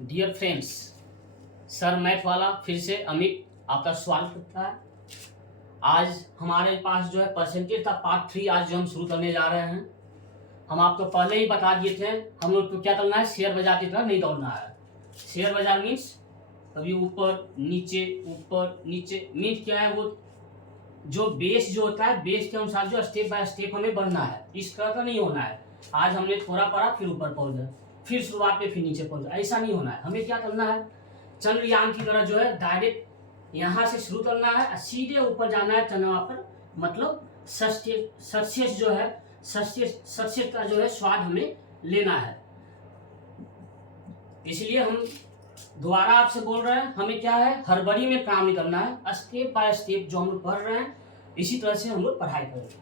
Dear friends, sir math वाला फिर से अमित आपका स्वागत करता है। आज हमारे पास जो है परसेंटेज का पार्ट 3 आज जो हम शुरू करने जा रहे हैं। हम आपको पहले ही बता दिए थे हम लोग को क्या करना है, शेयर बाजार की तरह नहीं दौड़ना है। शेयर बाजार मीन्स कभी ऊपर नीचे मीन्स क्या है, वो जो बेस जो होता है बेस के अनुसार जो स्टेप बाय स्टेप हमें बढ़ना है, इस तरह का नहीं होना है। आज हमने थोड़ा पढ़ा फिर ऊपर पहुंच गए, फिर शुरुआत पे फिर नीचे पहुंच गए, ऐसा नहीं होना है। हमें क्या करना है, चंद्रयान की तरह जो है डायरेक्ट यहाँ से शुरू करना है, सीधे ऊपर जाना है चंद्रमा पर। मतलब सक्सेस जो है, सक्सेस का जो है स्वाद हमें लेना है। इसलिए हम दोबारा आपसे बोल रहे हैं, हमें क्या है, हड़बड़ी में काम नहीं करना है। स्टेप बाय स्टेप जो हम लोग पढ़ रहे हैं इसी तरह से हम लोग पढ़ाई करेंगे।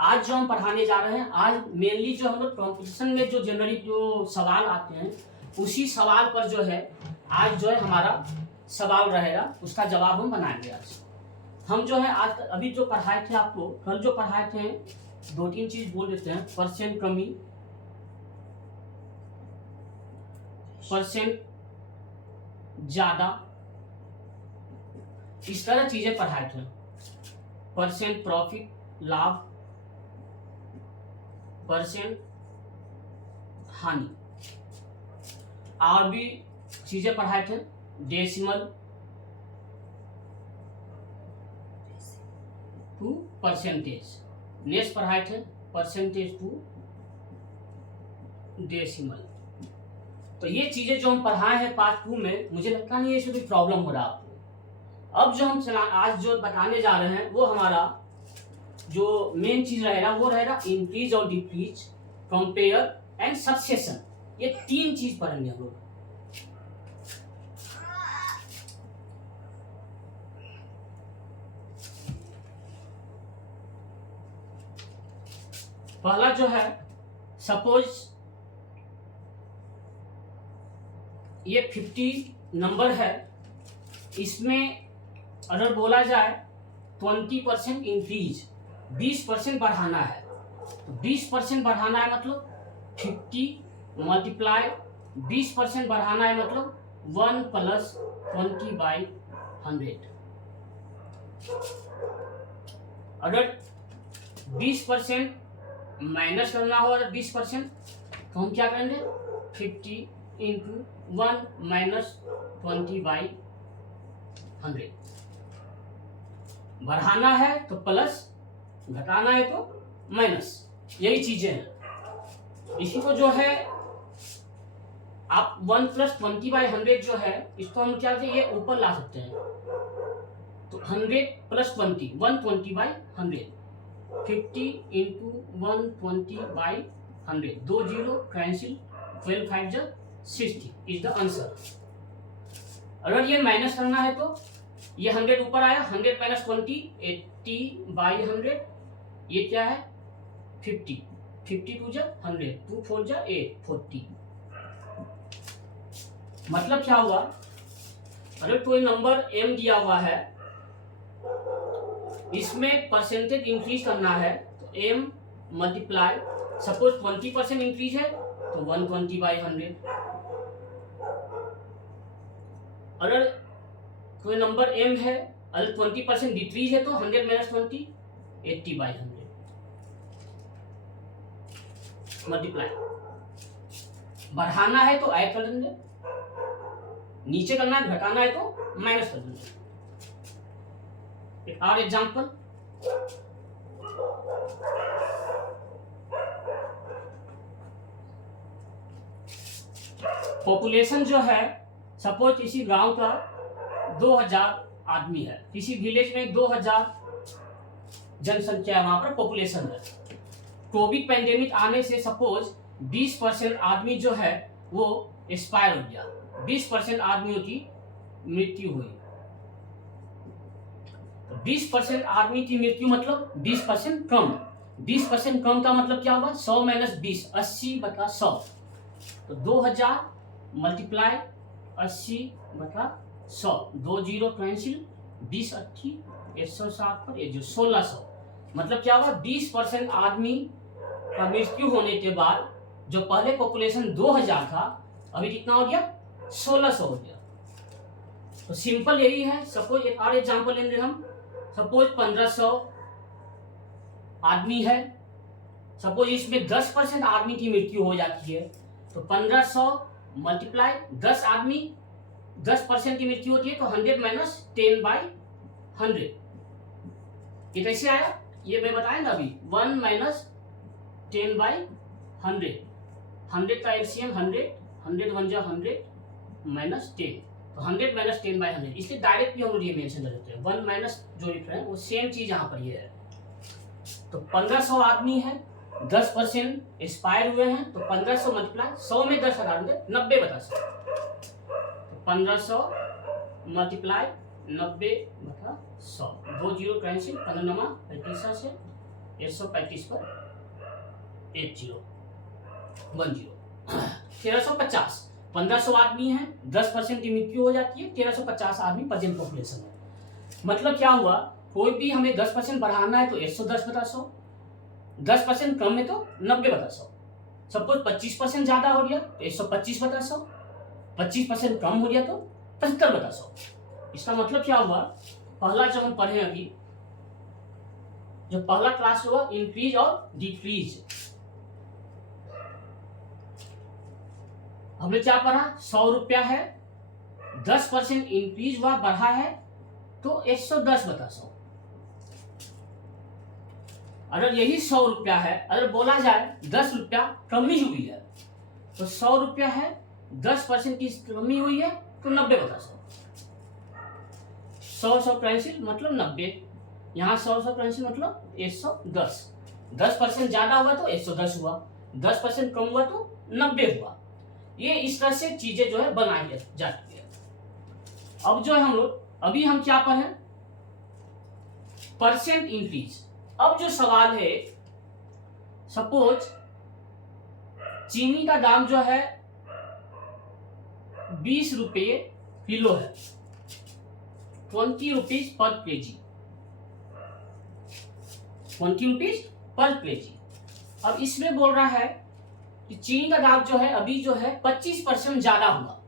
आज जो हम पढ़ाने जा रहे हैं, आज मेनली जो हम लोग कॉम्पिटिशन में जो जनरली जो सवाल आते हैं उसी सवाल पर जो है आज जो है हमारा सवाल रहेगा, उसका जवाब हम बनाएंगे। आज हम जो है आज अभी जो पढ़ाए थे आपको, कल जो पढ़ाए थे 2-3 चीज बोल देते हैं। परसेंट कमी, परसेंट ज्यादा, इस तरह चीजें पढ़ाए थे। परसेंट प्रॉफिट लाभ, परसेंट हानि, और भी चीजें पढ़ाए थे। डेसिमल टू परसेंटेज, नेक्स्ट पढ़ाए थे परसेंटेज टू डेसिमल। तो ये चीजें जो हम पढ़ाए हैं पार्ट 2 में, मुझे लगता नहीं है इसमें कोई प्रॉब्लम हो रहा आपको। अब जो हम आज जो बताने जा रहे हैं वो हमारा जो मेन चीज रहेगा वो रहेगा इंक्रीज और डिक्रीज, कंपेयर एंड सक्सेशन। ये 3 चीज पढ़ेंगे हम लोग। पहला जो है, सपोज ये 50 नंबर है, इसमें अगर बोला जाए 20% इंक्रीज, 20% बढ़ाना है। तो 20% बढ़ाना है मतलब 50 मल्टीप्लाई 20% बढ़ाना है मतलब 1 + 20/100। अगर 20% माइनस करना हो, अगर 20% तो हम क्या करेंगे, 50 × 1 - 20/100। बढ़ाना है तो प्लस, घटाना है तो माइनस, यही चीजें हैं। इसी को जो है आप 1 + 20/100 जो है, इसको हम क्या कहते हैं, ये ऊपर ला सकते हैं। तो 100 + 20 120/100, 50 × 120/100, 2 0 कैंसिल, 12 5 60 इज द आंसर। अगर ये माइनस करना है तो ये 100 ऊपर आया, 100 - 20 80/100, ये क्या है 50, 50 2 100, 2 4 8 40। मतलब क्या हुआ, अगर कोई नंबर m दिया हुआ है, इसमें परसेंटेज इंक्रीज करना है तो m मल्टीप्लाई, सपोज 20% इंक्रीज है तो 120/100। अगर कोई नंबर m है, अगर 20% डिक्रीज है तो 100 - 20 80/100 मल्टीप्लाई। बढ़ाना है तो ऐड कर देंगे, नीचे करना है, घटाना है तो माइनस कर देंगे। एक और एग्जांपल, पॉपुलेशन जो है, सपोज किसी गांव का 2000 आदमी है, किसी विलेज में 2000 जनसंख्या है, वहां पर पॉपुलेशन है। कोविड पैंडेमिक आने से सपोज 20% आदमी जो है वो एक्सपायर हो गया, 20% आदमियों की मृत्यु हुई। 20% आदमी की मृत्यु मतलब 20% कम। 20% कम का मतलब क्या होगा, 100 - 20, 80/100। तो 2000 मल्टीप्लाई 80/100, 2 0 कैंसिल, 20 80, 107 पर 1600। मतलब क्या होगा, 20% आदमी का मृत्यु होने के बाद जो पहले पॉपुलेशन 2000 था, अभी कितना हो गया 1600 हो गया। तो सिंपल यही है। सपोज एक और एग्जांपल लेंगे हम। सपोज 1500 आदमी है। सपोज इसमें 10% आदमी की मृत्यु हो जाती है, तो 1500 मल्टीप्लाई 10 आदमी 10% की मृत्यु होती है, तो 100 माइनस 10/100। ये कैसे आया ये मैं बताया ना अभी। 1 माइनस 10/100, 100 का एलसीएम 100, 100 1 जा 100 माइनस 10, तो 100 माइनस 10/100। इसलिए डायरेक्टली हम लोग ये मेंशन कर देते हैं। 1 माइनस जो लिख रहे हैं वो सेम चीज यहाँ पर ये है। तो 1500 आदमी है, 10% एक्सपायर हुए हैं, तो 1500 मल्टीप्लाई 100 में 10 हटा देंगे, 90 बता 100। तो 1500 मल्टीप्लाई 90 बता 100, 2 जीरो कैंसिल, 15 35 से 135 पर 1 जीरो 1 जीरो 1350। 1500 आदमी है, 10% की मृत्यु हो जाती है, 1350 आदमी प्रेजेंट पॉपुलेशन है। मतलब क्या हुआ, कोई भी हमें 10% बढ़ाना है तो 110 बता 100, 10% कम है तो 90 बता 100। सपोज 25% ज्यादा हो गया तो 125 बता 100, 25% कम हो गया तो 75 बता 100। इसका मतलब क्या हुआ, पहला जो हम पढ़े अभी, जो पहला क्लास हुआ इंक्रीज और डिक्रीज, हमने क्या पढ़ा, 100 रुपया है, 10% इंक्रीज हुआ बढ़ा है तो 110 बता 100। अगर यही 100 रुपया है, अगर बोला जाए 10 रुपया कमी हुई है, तो 100 रुपया है, 10% की कमी हुई है तो 90 बता 100। 100 कैंसिल मतलब 90, यहाँ 100 कैंसिल मतलब 110। 10% ज्यादा हुआ तो 110 हुआ, 10% कम हुआ तो 90 हुआ। ये इस तरह से चीजें जो है बनाई जाती है। अब जो है हम लोग अभी हम क्या पढ़े, परसेंट इंक्रीज। अब जो सवाल है, सपोज चीनी का दाम जो है 20 रुपये किलो है, 20 rupees per KG, 20 rupees per KG. अब इसमें बोल रहा है कि चीनी का दाम जो है अभी जो है 25% ज्यादा हुआ,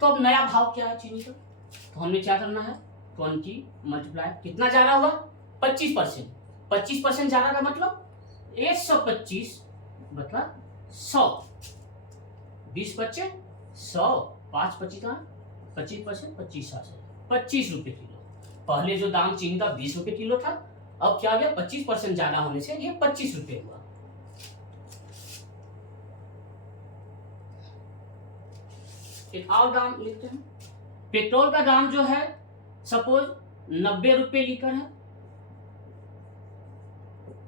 तो अब नया भाव क्या है चीनी का, तो हमने क्या करना है, 20 मल्टीप्लाई कितना ज्यादा हुआ 25%, 25% ज्यादा का मतलब 125 मतलब 100, 20 बच्चे 100, 5 25 25%, 25 रुपए किलो। पहले जो दाम चीनी का 20 रुपए किलो था, अब क्या गया 25% ज्यादा होने से ये 25 रुपए हुआ। एक और दाम लिखते हैं। पेट्रोल का दाम जो है सपोज 90 रुपए लीटर है,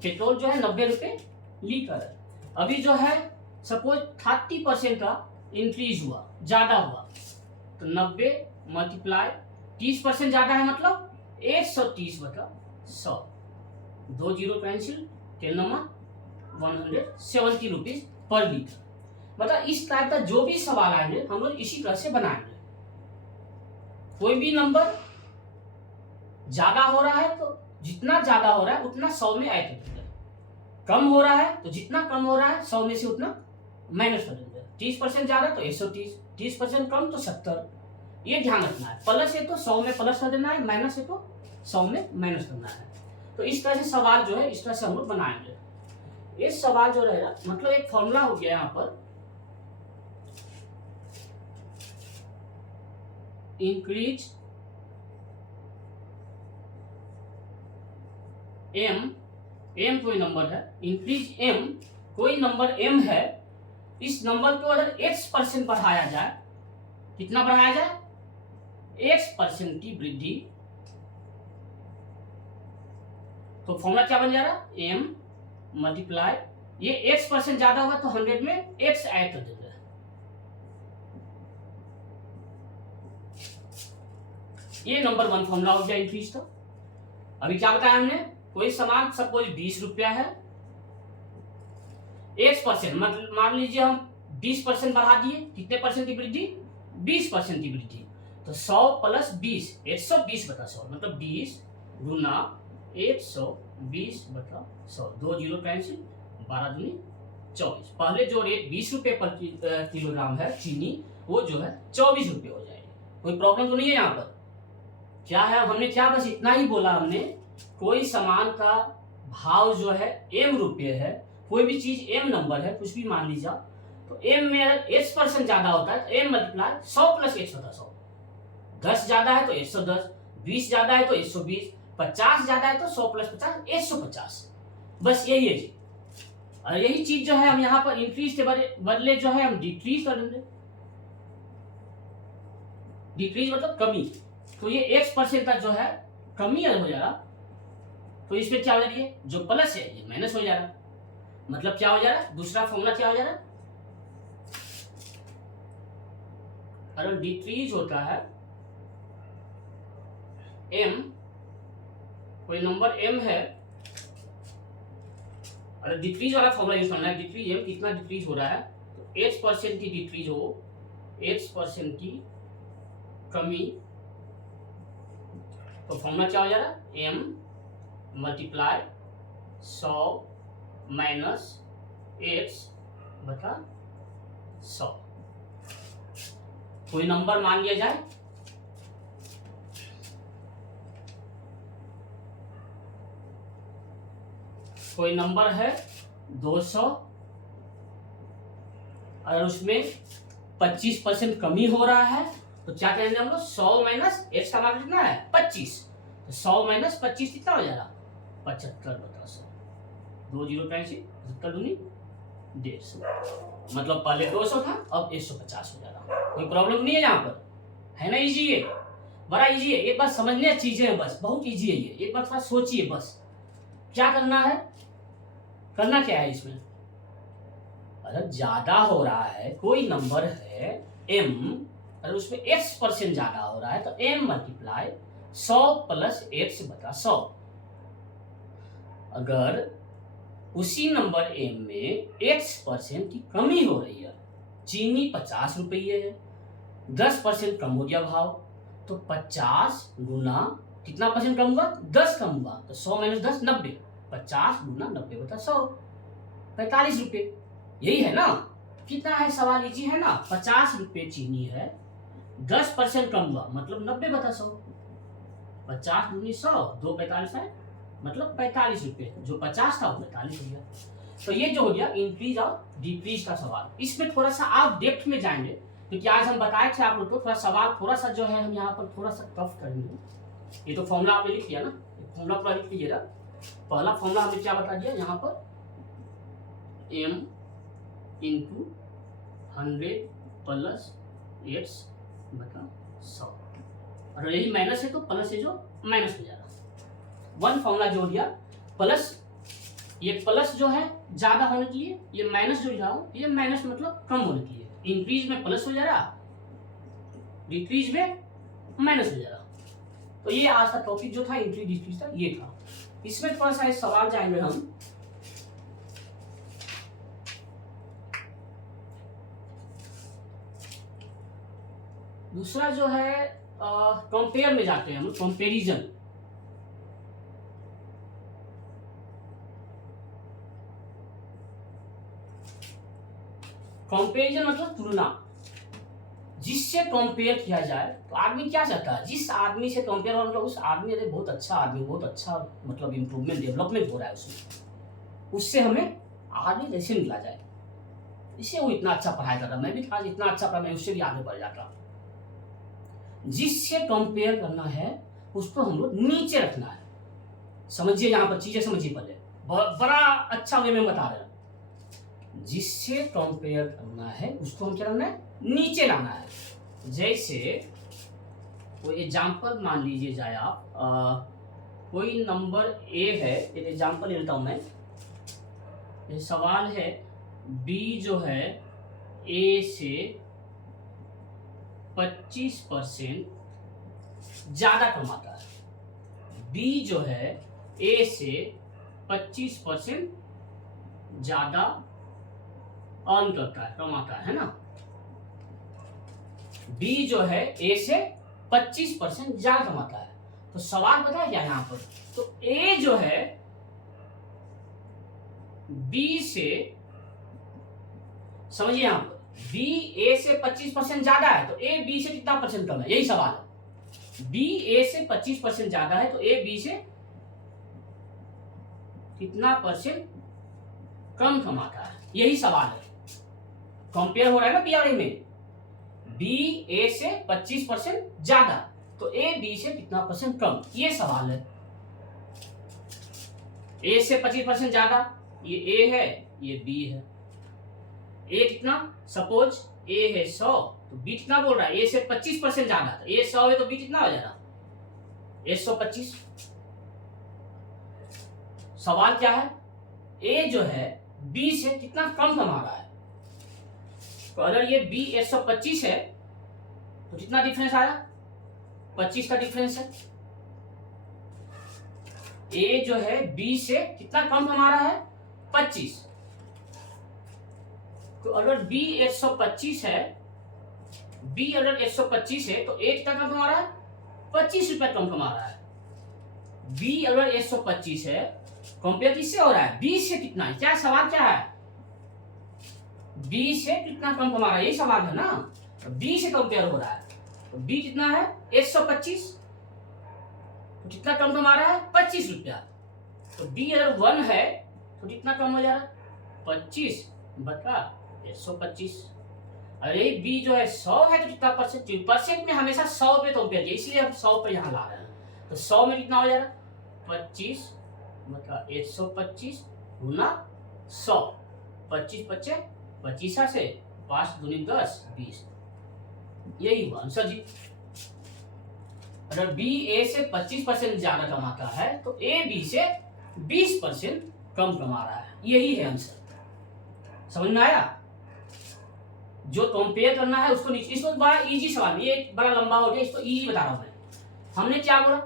पेट्रोल जो है 90 रुपए लीटर है। अभी जो है सपोज 30% का इंक्रीज हुआ, ज्यादा हुआ, तो 90 मल्टीप्लाई 30% ज्यादा है मतलब 130 बटा 100, 2 zero cancel, 10 170 rupees per litre. मतलब इस टाइप का जो भी सवाल आएंगे हम लोग इसी तरह से बनाएंगे। कोई भी नंबर ज्यादा हो रहा है तो जितना ज्यादा हो रहा है उतना 100 में ऐड कर देंगे, कम हो रहा है तो जितना कम हो रहा है 100 में से उतना माइनस कर देंगे। 30% ज्यादा तो 130, 30% कम तो 70। ये ध्यान रखना है, प्लस है तो 100 में प्लस कर देना है, माइनस है तो 100 में माइनस करना है। तो इस तरह से सवाल जो है इस तरह से हम लोग बनाएंगे। इस सवाल जो रहेगा मतलब एक फॉर्मूला हो गया यहाँ पर, इंक्रीज एम कोई नंबर है, इंक्रीज एम कोई नंबर एम है, इस नंबर को अगर x% बढ़ाया जाए, कितना बढ़ाया जाए x% की वृद्धि, तो फॉर्मूला क्या बन जाएगा, m मल्टीप्लाई ये x% ज्यादा होगा तो 100 में x ऐड कर देंगे। ये नंबर 1 फॉर्मूला हो गया इंक्रीज का। अभी क्या बताया हमने, कोई सामान सपोज 20 रुपया है, x% मतलब मान लीजिए हम 20% बढ़ा दिए, कितने परसेंट की वृद्धि, 20% की वृद्धि, तो 100 प्लस 20 120 बटा 100 मतलब 20 गुना 120 बटा 100, 2 जीरो कैंसिल, 12 दूनी 24। पहले जो रेट 20 रुपए पर किलोग्राम है चीनी, वो जो है 24 रुपये हो जाएगी। कोई प्रॉब्लम तो नहीं है यहाँ पर? क्या है, हमने क्या बस इतना ही बोला, हमने कोई सामान का भाव जो है m रुपये है, कोई भी चीज m नंबर है, कुछ भी मान लीजिए, तो m में अगर x% ज्यादा होता है तो m मल्टीप्लाई 100 प्लस x होता है 100, 10 ज्यादा है तो 110, 20 ज्यादा है तो 120, 50 ज्यादा है तो 100 प्लस 50 150। बस यही है जी। और यही चीज जो है हम यहाँ पर इंक्रीज के बदले जो है हम डिक्रीज कर देंगे। डिक्रीज मतलब कमी, तो ये x% का जो है कमी हो जाएगा, तो इसमें क्या हो जा रही है, जो प्लस है ये माइनस हो जा रहा है। मतलब क्या हो जा रहा है, दूसरा फॉर्मूला क्या हो जा रहा है, अगर डिक्रीज होता है m, कोई नंबर m है, अगर डिक्रीज वाला फॉर्मूला यूज करना है, डिक्रीज m कितना डिक्रीज हो रहा है, तो x% की डिक्रीज हो, x% की कमी, तो फॉर्मूला क्या हो जा रहा है, m मल्टीप्लाई 100 माइनस x बटा 100। कोई नंबर मान लिया जाए, कोई नंबर है 200, अगर उसमें 25% कमी हो रहा है तो क्या करेंगे हम लोग, 100 माइनस x का मान कितना है 25, तो 100 माइनस 25 कितना हो जाएगा 75 बटा 100, 2 0 85, 75 दूनी 150। मतलब पहले 200 था, अब 150 हो जाएगा। कोई प्रॉब्लम नहीं है यहाँ पर, है ना? इजी है, बड़ा इजी है, एक बार समझने चीजें हैं, बस बहुत इजी है ये, एक बार थोड़ा सोचिए बस क्या करना है। करना क्या है इसमें, अगर ज्यादा हो रहा है, कोई नंबर है m, अगर उसमें x% ज्यादा हो रहा है तो m मल्टीप्लाई 100 प्लस x बटा 100। अगर उसी नंबर m में x% की कमी हो रही है, चीनी 50 रुपये है, 10% कम हो गया भाव, तो 50 गुना कितना परसेंट कम हुआ, 10 कम हुआ, तो 100 माइनस 10 90, 50 गुना 90 बटा 100 45 रुपये। यही है ना, कितना है सवाल, इजी है ना। 50 रुपये चीनी है, 10% कम हुआ मतलब 90 बटा 100, 50 दूनी 100, 2 45 है मतलब 45 रुपये, जो 50 था वो 45 हो गया। तो ये जो हो गया इंक्रीज और डिक्रीज का सवाल। इसमें थोड़ा सा आप डेप्थ में जाएंगे, क्योंकि आज हम बताए थे आप लोग को, थोड़ा सवाल थोड़ा सा जो है हम यहाँ पर थोड़ा सा टफ करेंगे। ये तो फॉर्मूला आपने लिख दिया ना, फॉर्मूला पूरा लिख लीजिएगा। पहला फॉर्मूला हमने क्या बता दिया यहाँ पर, m इंटू 100 प्लस x बटा 100, और यही माइनस है तो प्लस है जो माइनस हो जाएगा। वन फॉर्मूला जो दिया, प्लस, ये प्लस जो है ज्यादा होने के लिए, ये माइनस जो जाओ, ये माइनस मतलब कम होने के लिए, इंक्रीज में प्लस हो जाएगा, डिक्रीज में माइनस हो जाएगा। तो ये आज का टॉपिक जो था इंक्रीज डिक्रीज था, ये था। इसमें थोड़ा सा सवाल जाएंगे हम। दूसरा जो है कंपेयर में जाते हैं हम, कंपेरिजन। कंपेरिजन मतलब तुलना, जिससे कंपेयर किया जाए। तो आदमी क्या चाहता है, जिस आदमी से कंपेयर मतलब उस आदमी, अरे बहुत अच्छा आदमी, बहुत अच्छा मतलब इंप्रूवमेंट डेवलपमेंट हो रहा है उसमें, उससे हमें आगे जैसे मिला जाए, इससे वो इतना अच्छा पढ़ाई कर रहा, मैं भी था इतना अच्छा पढ़ा, मैं उससे भी आगे बढ़ जाता। जिससे कंपेयर करना है उसको हम लोग नीचे रखना है। समझिए यहाँ पर चीजें समझिए, पहले बड़ा अच्छा वे में बता रहे हैं। जिससे कंपेयर करना है उसको हम क्या करना है, नीचे लाना है। जैसे कोई एग्जाम्पल मान लीजिए जाए आप, कोई नंबर ए है, एक एग्जाम्पल लेता हूं मैं। ये सवाल है, बी जो है ए से 25% ज्यादा कमाता है। बी जो है ए से 25% ज्यादा अर्न करता है, कमाता है ना। बी जो है ए से 25% ज्यादा कमाता है। तो सवाल बताया क्या यहां पर, तो ए जो है बी से, समझिए यहां पर बी ए से 25% ज्यादा है तो ए बी से कितना परसेंट कम है, यही सवाल है। बी ए से 25% ज्यादा है तो ए बी से कितना परसेंट कम कमाता है, यही सवाल है। कंपेयर हो रहा है ना बी और ए में, बी ए से 25% ज्यादा तो ए बी से कितना परसेंट कम, ये सवाल है। ए से 25% ज्यादा, ये ए है ये बी है। ए कितना, सपोज ए है 100 तो बी कितना बोल रहा है, ए से 25% ज्यादा, तो ए 100 है तो बी कितना हो जाएगा 125। सवाल क्या है, ए जो है बी से कितना कम कमा रहा है। तो अगर ये बी 125 है तो कितना डिफरेंस आया, 25 का डिफरेंस है। ए जो है बी से कितना कम कमा रहा है 25, तो अगर बी 125 है, बी अगर 125 है तो ए कितना कम कमा रहा है 25 रुपए कम कमा रहा है। बी अगर 125 है, कंपेयर किससे हो रहा है, बी से कितना है, क्या सवाल क्या है, बी से कितना कम कमा रहा है, यही सवाल है ना। बी से कंपेयर हो रहा है तो बी कितना है 125 तो कितना कम कमा रहा है 25 रुपया। तो बी अगर 1 है तो कितना कम हो जा रहा है 25 बटा 125। अरे बी जो है 100 है तो कितना परसेंट, परसेंट में हमेशा 100 पे कंपेयर किया इसलिए हम 100 पे यहाँ ला रहे हैं। तो 100 में कितना हो जा रहा है 25 मतलब 125 गुना 100, 25 बच्चे 25 से 5 दूनी 10 20, यही हुआ आंसर जी। अगर बी ए से 25% ज्यादा कमाता है तो ए बी से 20% कम कमा रहा है, यही है आंसर। समझ में आया, जो कंपेयर करना है उसको नीचे, इसको बड़ा इजी सवाल, ये बड़ा लंबा हो गया, इसको इजी बता रहा हूं मैं। हमने क्या बोला,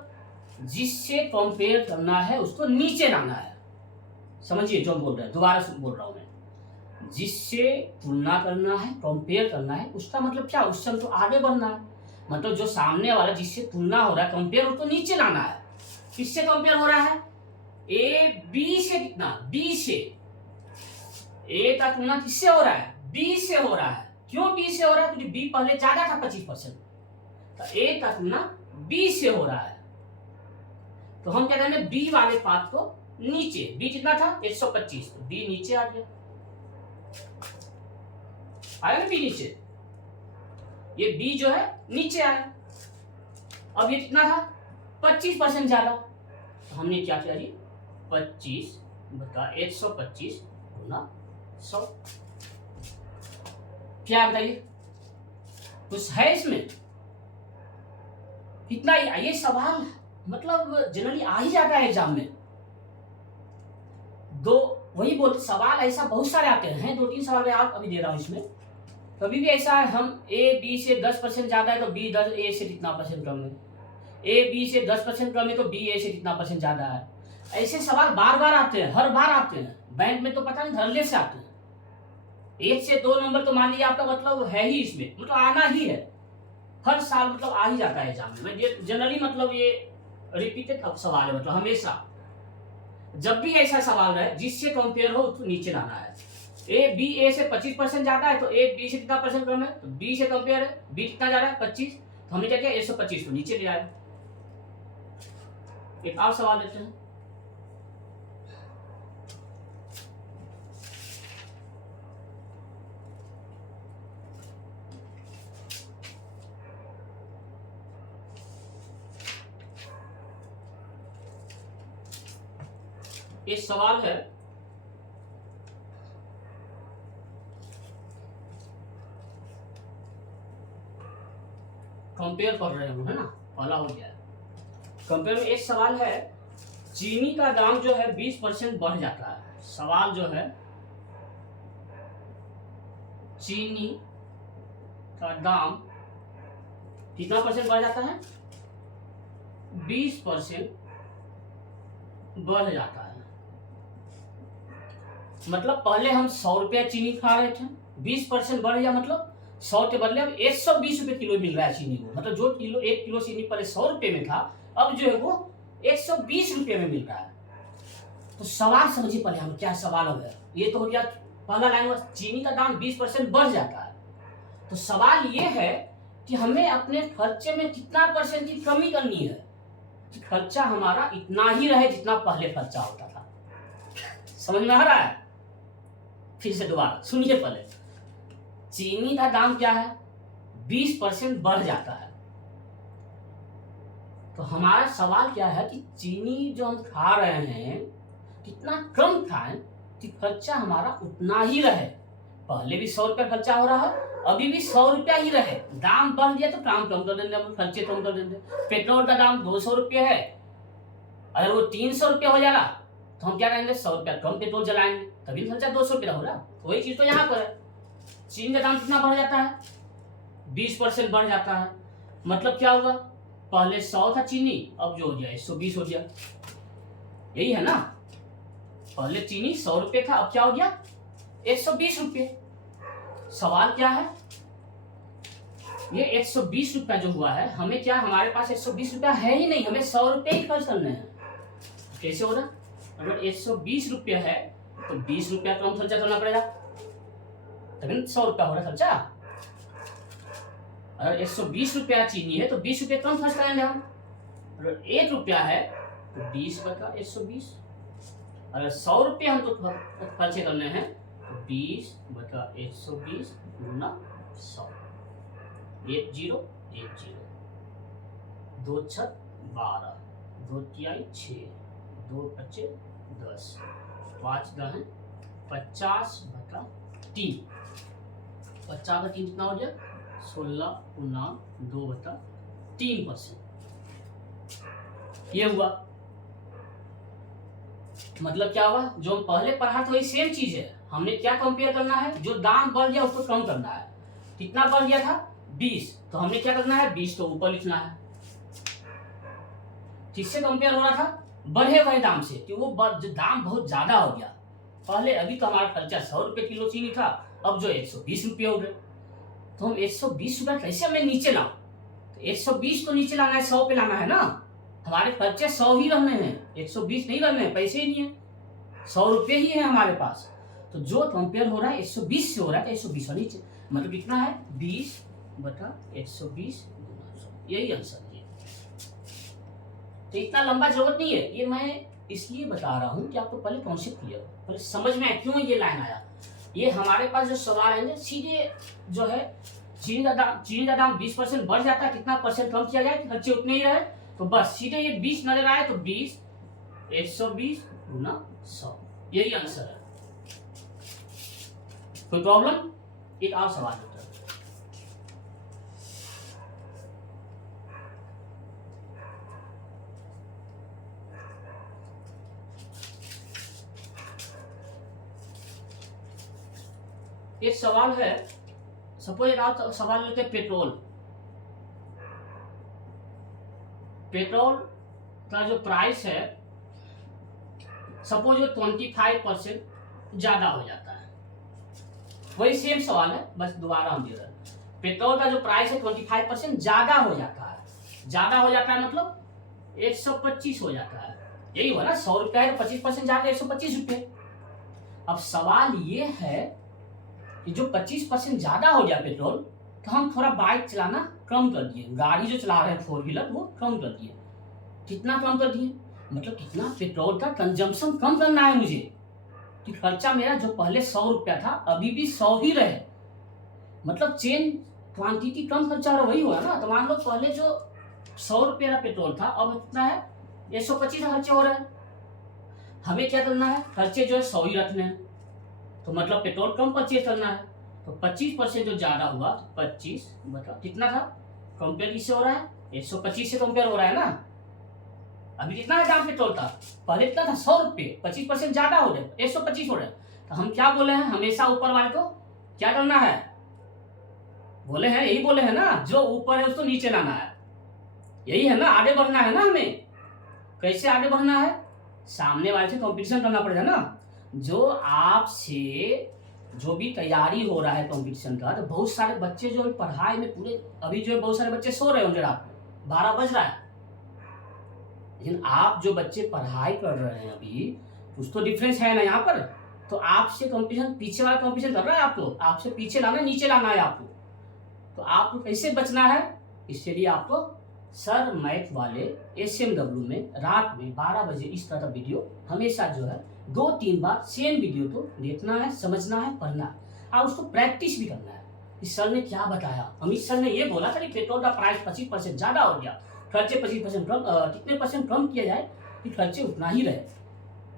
जिससे कंपेयर करना है उसको नीचे लाना है। समझिए जो बोल रहे हैं, दोबारा बोल रहा हूं मैं, जिससे तुलना करना है कंपेयर करना है, उसका मतलब क्या, उससे हमको आगे बढ़ना है। मतलब जो सामने वाला जिससे तुलना हो रहा है कंपेयर, उसको नीचे लाना है। किससे कंपेयर हो रहा है, ए बी से कितना, बी से, ए का तुलना किससे हो रहा है बी से हो रहा है। क्यों बी से हो रहा है, क्योंकि बी पहले ज्यादा था 25%, तो ए का तुलना बी से हो रहा है। तो हम क्या करेंगे, बी वाले पार्ट को नीचे, बी कितना था 125 तो बी नीचे आ गया, आया ना बी नीचे, ये बी जो है नीचे आया। अब ये कितना था 25% ज्यादा, तो हमने क्या किया जी 25 बटा 125 गुना 100। क्या बताइए कुछ है इसमें, कितना ये सवाल मतलब जनरली आ ही जाता है एग्जाम में। दो वही बोल, सवाल ऐसा बहुत सारे आते हैं, 2-3 सवाल मैं आप अभी दे रहा हूं इसमें। कभी भी ऐसा है, हम ए बी से 10% ज्यादा है तो बी 10 ए से कितना परसेंट कम है, ए बी से 10% कम है तो बी ए से कितना परसेंट ज्यादा है। ऐसे सवाल बार बार आते हैं, हर बार आते हैं। बैंक में तो पता नहीं धरले से आते हैं, 1 से 2 नंबर तो मान लीजिए आपका मतलब है ही इसमें, मतलब आना ही है, हर साल मतलब आ ही जाता है एग्जाम में। जनरली मतलब ये रिपीटेड सवाल है, मतलब हमेशा जब भी ऐसा सवाल रहे जिससे कंपेयर हो तो नीचे लाना है। ए बी ए से 25% ज्यादा है तो ए बी से कितना परसेंट कम है, तो बी से कंपेयर है, बी कितना ज्यादा है 25, तो हमने क्या किया 125 को नीचे ले आया। एक और सवाल लेते हैं, एक सवाल है, कंपेयर कर रहे हैं है ना, पहला हो गया कंपेयर में। एक सवाल है, चीनी का दाम जो है 20% बढ़ जाता है। सवाल जो है, चीनी का दाम कितना परसेंट बढ़ जाता है, 20% बढ़ जाता है। मतलब पहले हम 100 रुपया चीनी खा रहे थे, 20% बढ़ गया, मतलब 100 के बदले अब 120 रुपए किलो मिल रहा है चीनी को। मतलब जो किलो 1 किलो चीनी पहले 100 रुपए में था, अब जो है वो 120 रुपए में मिल रहा है। तो सवाल समझिए पहले हम क्या सवाल हो गया, ये तो हो गया पहला लाइन में, चीनी का दाम 20% बढ़ जाता है। तो सवाल ये है कि हमें अपने खर्चे में कितना % की कमी करनी है कि खर्चा हमारा इतना ही रहे जितना पहले खर्चा होता था। समझ में आ रहा है? फिर से दोबारा सुनिए। पहले चीनी का दाम क्या है? 20% बढ़ जाता है। तो हमारा सवाल क्या है कि चीनी जो हम खा रहे हैं कितना कम खाएं कि खर्चा हमारा उतना ही रहे। पहले भी 100 रुपया खर्चा हो रहा है, अभी भी 100 रुपया ही रहे। दाम बढ़ गया तो काम कम कर देंगे, हम खर्चे कम कर देंगे। पेट्रोल का दाम 200 रुपया है, अगर वो 300 रुपया हो जाएगा तो हम क्या करेंगे? 100 रुपया कम पेट्रोल जलाएंगे, तभी खर्चा 200 रुपया हो रहा है। वही चीज तो यहाँ पर है। चीनी का दाम कितना बढ़ जाता है? 20% बढ़ जाता है। मतलब क्या हुआ? पहले 100 था चीनी, अब जो हो गया 120 हो गया। यही है ना? पहले चीनी 100 रुपये था, अब क्या हो गया? 120 रुपये। सवाल क्या है? ये 120 रुपया जो हुआ है, हमें क्या, हमारे पास 120 रुपया है ही नहीं, हमें 100 रुपये ही खर्च करने हैं। कैसे हो रहा? अगर 120 रुपया है तो 20 रुपया कम खर्चा करना पड़ेगा, तभी 100 रुपया हो रहा खर्चा। अगर 120 रुपया चीनी है तो 20 रुपये कम खर्च करेंगे हम। अगर 1 रुपया है तो 20 बटा 120। अगर 100 रुपये हमको खर्चे करने हैं तो 20 बटा 120 गुना 100। 1 0 1 0, 2 6 12, 2 तिहाई 6, 2 5 10, 5 10 50 बटा 3। 50 का 3 कितना हो गया? 16 गुना 2 बटा 3%। ये हुआ। मतलब क्या हुआ? जो हम पहले पढ़ा था वही सेम चीज है। हमने क्या कंपेयर करना है? जो दाम बढ़ गया उसको कम करना है। कितना बढ़ गया था? 20, तो हमने क्या करना है? 20 तो ऊपर लिखना है। किससे कंपेयर हो रहा था? बढ़े हुए दाम से, कि वो जो दाम बहुत ज्यादा हो गया। पहले अभी तो हमारा खर्चा 100 रुपये किलो चीनी था, अब जो 120 रुपये हो गए। तो हम 120 रुपया कैसे हमें नीचे लाओ? तो 120 तो नीचे लाना है, 100 पे लाना है ना। हमारे खर्चे 100 ही रहने हैं, 120 नहीं रहने हैं, पैसे ही नहीं है, 100 रुपये ही है हमारे पास। तो जो कंपेयर हो रहा है 120 से हो रहा है, तो 120 नीचे, मतलब कितना है? 20 बटा 120 गुना 100। यही आंसर है। तो इतना लंबा जरूरत नहीं है, ये मैं इसलिए बता रहा हूँ कि आपको पहले कॉन्सेप्ट क्लियर हो, पहले समझ में आए क्यों ये लाइन आया। ये हमारे पास जो सवाल है सीधे जो है, चीनी का दाम 20% बढ़ जाता है, कितना % कम किया जाए, खर्चे उतने ही रहे। तो बस सीधे ये 20 नजर आए तो 20 120 गुना 100, यही आंसर है। कोई प्रॉब्लम? एक और सवाल होता है। एक सवाल है, सपोज एक और सवाल लेते हैं। पेट्रोल का जो प्राइस है, सपोज 25% ज्यादा हो जाता है। वही सेम सवाल है, बस दोबारा हम दे रहे हैं। पेट्रोल का जो प्राइस है 25% ज्यादा हो जाता है। ज्यादा हो जाता है मतलब 125 हो जाता है। यही हुआ ना, 100 रुपया है तो 25% ज्यादा 125 रुपये। अब सवाल ये है कि जो 25% ज्यादा हो गया पेट्रोल, तो हम थोड़ा बाइक चलाना कम कर दिए, गाड़ी जो चला रहे हैं 4 व्हीलर वो कम कर दिए। कितना कम कर दिए? मतलब कितना पेट्रोल का कंजम्पशन कम करना है मुझे, कि खर्चा मेरा जो पहले 100 रुपया था अभी भी 100 ही रहे। मतलब चेन क्वांटिटी कम खर्चा हो रहा, वही हुआ ना। तो मान लो पहले जो 100 रुपये का पेट्रोल था, अब कितना है? 125 खर्चे हो रहे हैं। हमें क्या करना है? खर्चे जो है 100 ही रखने हैं, तो मतलब पेट्रोल कम परचेज करना है। तो 25% जो ज्यादा हुआ, 25 बता कितना था? कंपेयर किससे हो रहा है? 125 से कंपेयर हो रहा है ना। अभी कितना है दाम पेट्रोल का? पहले कितना था? 100 रुपये, 25% ज्यादा हो रहे, 125 हो रहे। तो हम क्या बोले हैं? हमेशा ऊपर वाले को क्या करना है? बोले हैं, यही बोले हैं ना, जो ऊपर है उसको नीचे लाना है। यही है ना, आगे बढ़ना है ना हमें। कैसे आगे बढ़ना है? सामने वाले से कंपटीशन करना पड़ेगा ना। जो आपसे जो भी तैयारी हो रहा है कंपटीशन का, तो बहुत सारे बच्चे जो पढ़ाई में पूरे, अभी जो है बहुत सारे बच्चे सो रहे होंगे रात में, 12 बज रहा है। लेकिन आप जो बच्चे पढ़ाई कर रहे हैं अभी, कुछ तो डिफरेंस है ना यहाँ पर। तो आपसे कंपटीशन, पीछे वाला कंपटीशन कर रहा है आपको, आपसे पीछे लाना, नीचे लाना है आपको। तो आपको कैसे बचना है, इसके लिए आपको सर मैथ वाले SMW में रात में 12 बजे इस तरह का वीडियो हमेशा जो है 2-3 बार सेम वीडियो तो देखना है, समझना है, पढ़ना है और उसको प्रैक्टिस भी करना है कि सर ने क्या बताया। अमित सर ने ये बोला था कि पेट्रोल का प्राइस 25% ज़्यादा हो गया, खर्चे 25% कम, कितने परसेंट कम किया जाए कि खर्चे उतना ही रहे।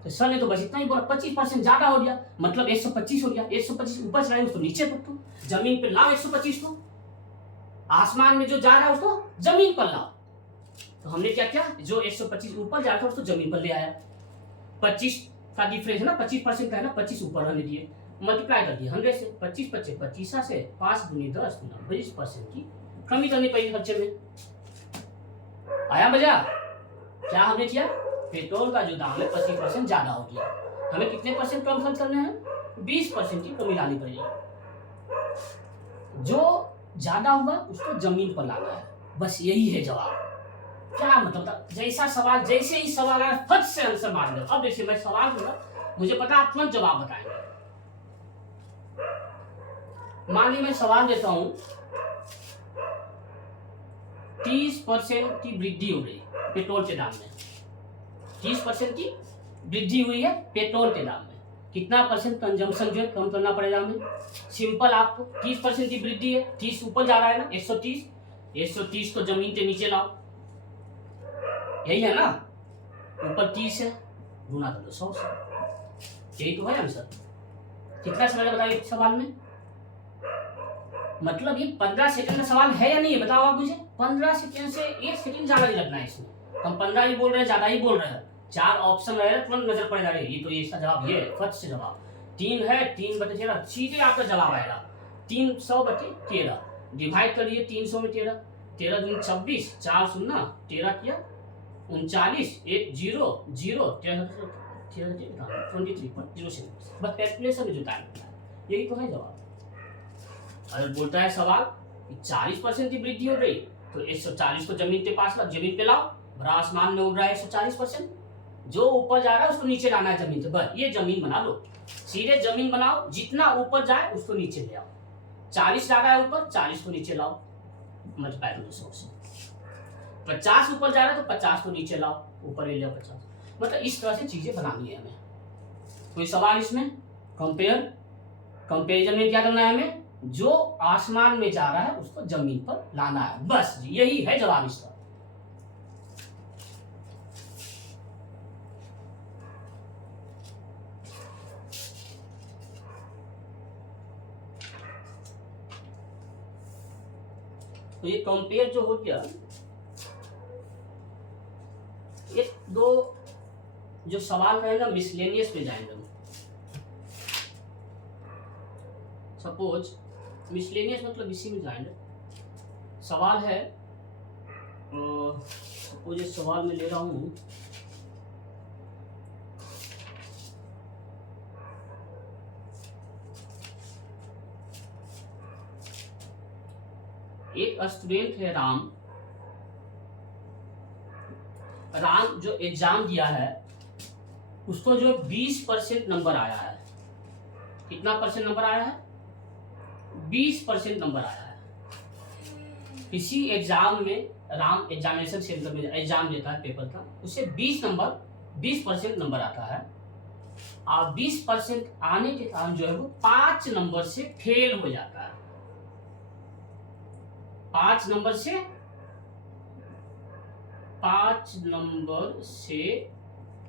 तो सर ने तो बस इतना ही बोला, 25% ज़्यादा हो गया मतलब 125 हो गया। 125 ऊपर चलाए उसको नीचे रखो, जमीन पे लाओ 125 को, आसमान में जो जा रहा है उसको जमीन पर लाओ। तो हमने क्या किया, जो 125 ऊपर जा रहा था उसको जमीन पर ले आया। 25 का डिफरेंस है ना, 25% का है ना, 25 ऊपर रहने दिए, मल्टीप्लाई कर दिया 100 से, 25 25 25 से 5 दूनी 10 20% की कमी करनी पड़ी खर्चे में। आया मजा? क्या हमने किया, पेट्रोल का जो दाम है 25% ज्यादा हो गया, हमें कितने परसेंट कम खर्च करना है, 20% की कमी लानी पड़ेगी। जो ज्यादा हुआ उसको जमीन पर लाना है, बस यही है जवाब। क्या मतलब था, जैसा सवाल, जैसे ही सवाल आया फट से आंसर मार दो। अब देखिए मैं सवाल दूंगा, मुझे पता आप तुरंत जवाब बताएंगे। मान ली मैं सवाल देता हूं, 30% की वृद्धि हो गई पेट्रोल के दाम में, 30% की वृद्धि हुई है पेट्रोल के दाम में, कितना परसेंट कंजम्पशन जो है कम करना पड़ेगा हमें। सिंपल, आपको 30% की वृद्धि है, 30 ऊपर जा रहा है ना, 130 तो जमीन के नीचे लाओ, यही है ना, ऊपर 30 है, गुना कर दो 100 से, यही तो है आंसर। कितना समय बताइए सवाल में, मतलब ये 15 सेकंड का सवाल है या नहीं है, बताओ आप मुझे। 15 सेकंड से 1 सेकंड ज्यादा नहीं लगना है इसमें, हम 15 ही बोल रहे हैं, ज्यादा ही बोल रहे हैं। 4 ऑप्शन रहे तुरंत नजर पड़ जा रही है, ये तो ये इसका जवाब, ये फट से जवाब 3 है, 3/13 सीधे आपका जवाब आएगा। 300/13 डिवाइड करिए 300 में 13, 13 दूनी 26, 4 शून्य 13 किया 39, 1 0 0 23.07, बस कैलकुलेशन में जो टाइम लगता है, यही तो है जवाब। अगर बोलता है सवाल 40% की वृद्धि हो गई तो 140 को जमीन के पास लाओ, जमीन पे लाओ, भरा आसमान में उड़ रहा है 140%, जो ऊपर जा रहा है उसको नीचे लाना है जमीन से, बस ये जमीन बना लो, सीधे जमीन बनाओ, जितना ऊपर जाए उसको नीचे ले आओ। 40 जा रहा है ऊपर, 40 को नीचे लाओ, मल्टीप्लाई करो 100 से। 50 ऊपर जा रहा है तो 50 को नीचे लाओ, ऊपर ले लो 50। मतलब इस तरह से चीजें बनानी है हमें। कोई सवाल इसमें, कंपेरिजन में क्या करना है हमें, जो आसमान में जा रहा है उसको जमीन पर लाना है, बस यही है जवाब इसका। तो ये कंपेयर जो हो गया, एक दो जो सवाल रहेगा मिसलेनियस में जाएंगे। सपोज मिसलेनियस मतलब इसी में जाएंगे, सवाल है, सपोज इस सवाल में ले रहा हूं, एक स्टूडेंट है राम जो एग्जाम दिया है उसको जो 20% नंबर आया है, कितना परसेंट नंबर आया है, 20% नंबर आया है। किसी एग्जाम में राम एग्जामिनेशन सेंटर में एग्जाम देता है पेपर का, उससे 20% नंबर आता है, और 20% आने के कारण जो है वो 5 नंबर से फेल हो जाता है, 5 नंबर से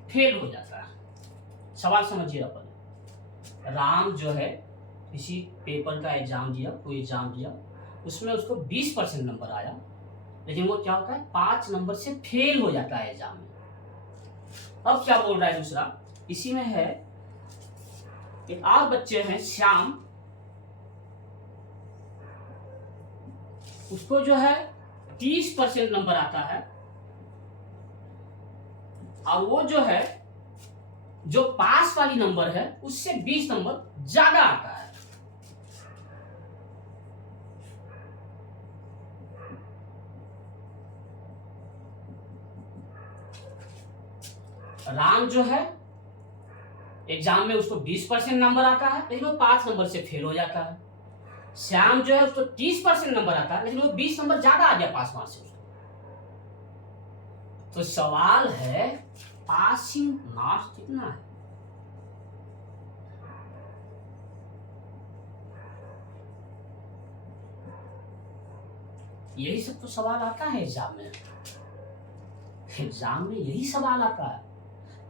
फेल हो जाता है। सवाल समझिए अपन, राम जो है किसी पेपर का एग्जाम दिया, कोई एग्जाम दिया, उसमें उसको 20% नंबर आया, लेकिन वो क्या होता है 5 नंबर से फेल हो जाता है एग्जाम में। अब क्या बोल रहा है दूसरा, इसी में है एक और बच्चे हैं श्याम, उसको जो है 30% नंबर आता है, और वो जो है जो पास वाली नंबर है उससे 20 नंबर ज्यादा आता है। राम जो है एग्जाम में उसको 20% नंबर आता है, लेकिन वो 5 नंबर से फेल हो जाता है। श्याम जो है उसको 30% नंबर आता है, लेकिन वो 20 नंबर ज्यादा आ गया पास मार्क्स से उसको। तो सवाल है पासिंग मार्क्स कितना है। यही सब तो सवाल आता है एग्जाम में। एग्जाम में यही सवाल आता है।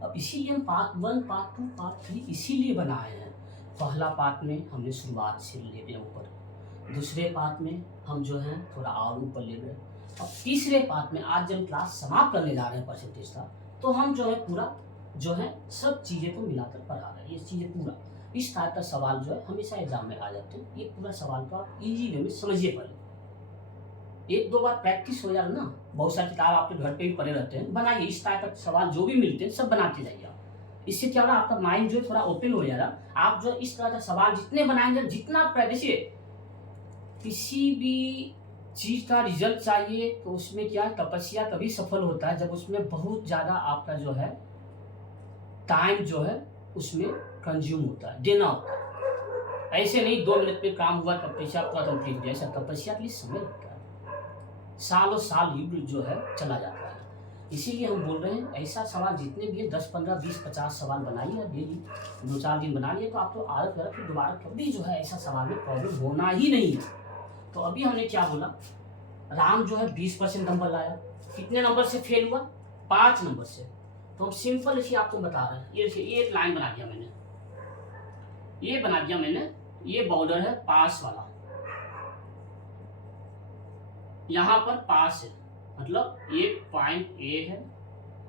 अब इसीलिए हम पार्ट 1, पार्ट 2, पार्ट 3 इसीलिए बनाए हैं। पहला पार्ट में हमने शुरुआत से ले गए ऊपर, दूसरे पार्ट में हम जो है थोड़ा और ऊपर ले गए, अब तीसरे पार्ट में आज जब क्लास समाप्त करने जा रहे हैं परसेंटेज का, तो हम जो है पूरा जो है सब चीज़ें को मिलाकर पढ़ा रहे हैं। ये चीज़ें पूरा इस टाइप का सवाल जो है हमेशा एग्जाम में आ जाते हैं। ये पूरा सवाल को आप इजी वे में समझिए पहले, एक दो बार प्रैक्टिस हो जाए ना। बहुत सारी किताब आपके घर पे भी पड़े रहते हैं, बनाइए इस टाइप का सवाल जो भी मिलते हैं सब बनाते जाइए आप। इससे क्या हो रहा है, आपका माइंड जो है थोड़ा ओपन हो जाएगा। आप जो इस तरह का सवाल जितने बनाएंगे, जितना प्रैक्टिस, किसी भी चीज का रिजल्ट चाहिए तो उसमें क्या तपस्या तभी सफल होता है जब उसमें बहुत ज्यादा आपका जो है टाइम जो है उसमें कंज्यूम होता है, देना होता है। ऐसे नहीं 2 मिनट में काम हुआ तपस्या पूरा कंप्लीट हो गया, ऐसा तपस्या के लिए समय लगता है, सालों साल युग जो है चला जाता है। इसीलिए हम बोल रहे हैं ऐसा सवाल जितने भी है 10, 15, 20, 50 सवाल बनाइए डेली, 2-4 दिन बना लिए तो आप तो आदत करें, फिर दोबारा कभी जो है ऐसा सवाल में प्रॉब्लम होना ही नहीं है। तो अभी हमने क्या बोला, राम जो है 20% नंबर लाया, कितने नंबर से फेल हुआ, 5 नंबर से। तो हम सिंपल इसी आपको बता रहे हैं, ये एक लाइन बना दिया मैंने, ये बना दिया मैंने, ये बॉर्डर है पास वाला, यहां पर पास है, मतलब ये पॉइंट ए है,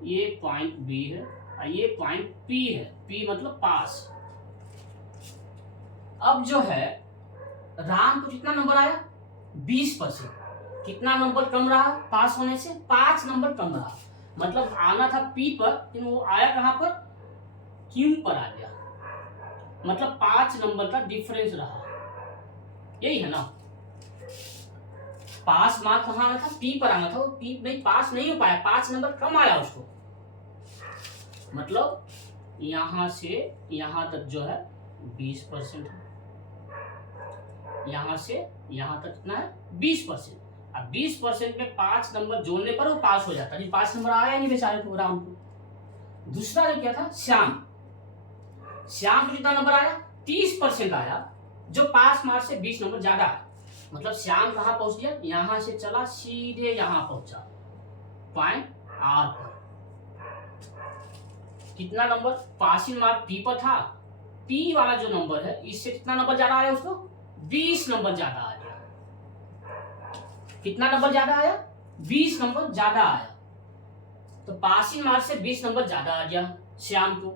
ये पॉइंट बी है और ये पॉइंट पी है, पी मतलब पास। अब जो है राम को कितना नंबर आया, 20%। कितना नंबर कम रहा पास होने से, 5 नंबर कम रहा। मतलब आना था पी पर, लेकिन वो आया कहां पर, क्यू पर आ गया। मतलब 5 नंबर का डिफरेंस रहा, यही है ना। पास मार्क कहां आना था, पी पर आना था, वो पी नहीं पास नहीं हो पाया, 5 नंबर कम आया उसको। मतलब यहां से यहां तक जो है 20% है, यहां से यहां तक कितना है 20%। अब 20% में 5 नंबर जोड़ने पर वो पास हो जाता है, 5 नंबर आया नहीं बेचारे को राम को। दूसरा जो क्या था श्याम, श्याम को कितना नंबर आया, 30% आया, जो पास मार्क्स से 20 नंबर ज्यादा। मतलब श्याम कहां पहुंच गया, यहां से चला सीधे यहां पहुंचा, पॉइंट आर पर। कितना नंबर, पासिंग मार्क पी पर था, पी वाला जो नंबर है इससे कितना नंबर ज्यादा आया उसको, 20 नंबर ज्यादा आ गया। कितना नंबर ज्यादा आया, 20 नंबर ज्यादा आया। तो पासिंग मार्क से 20 नंबर ज्यादा आ गया श्याम को।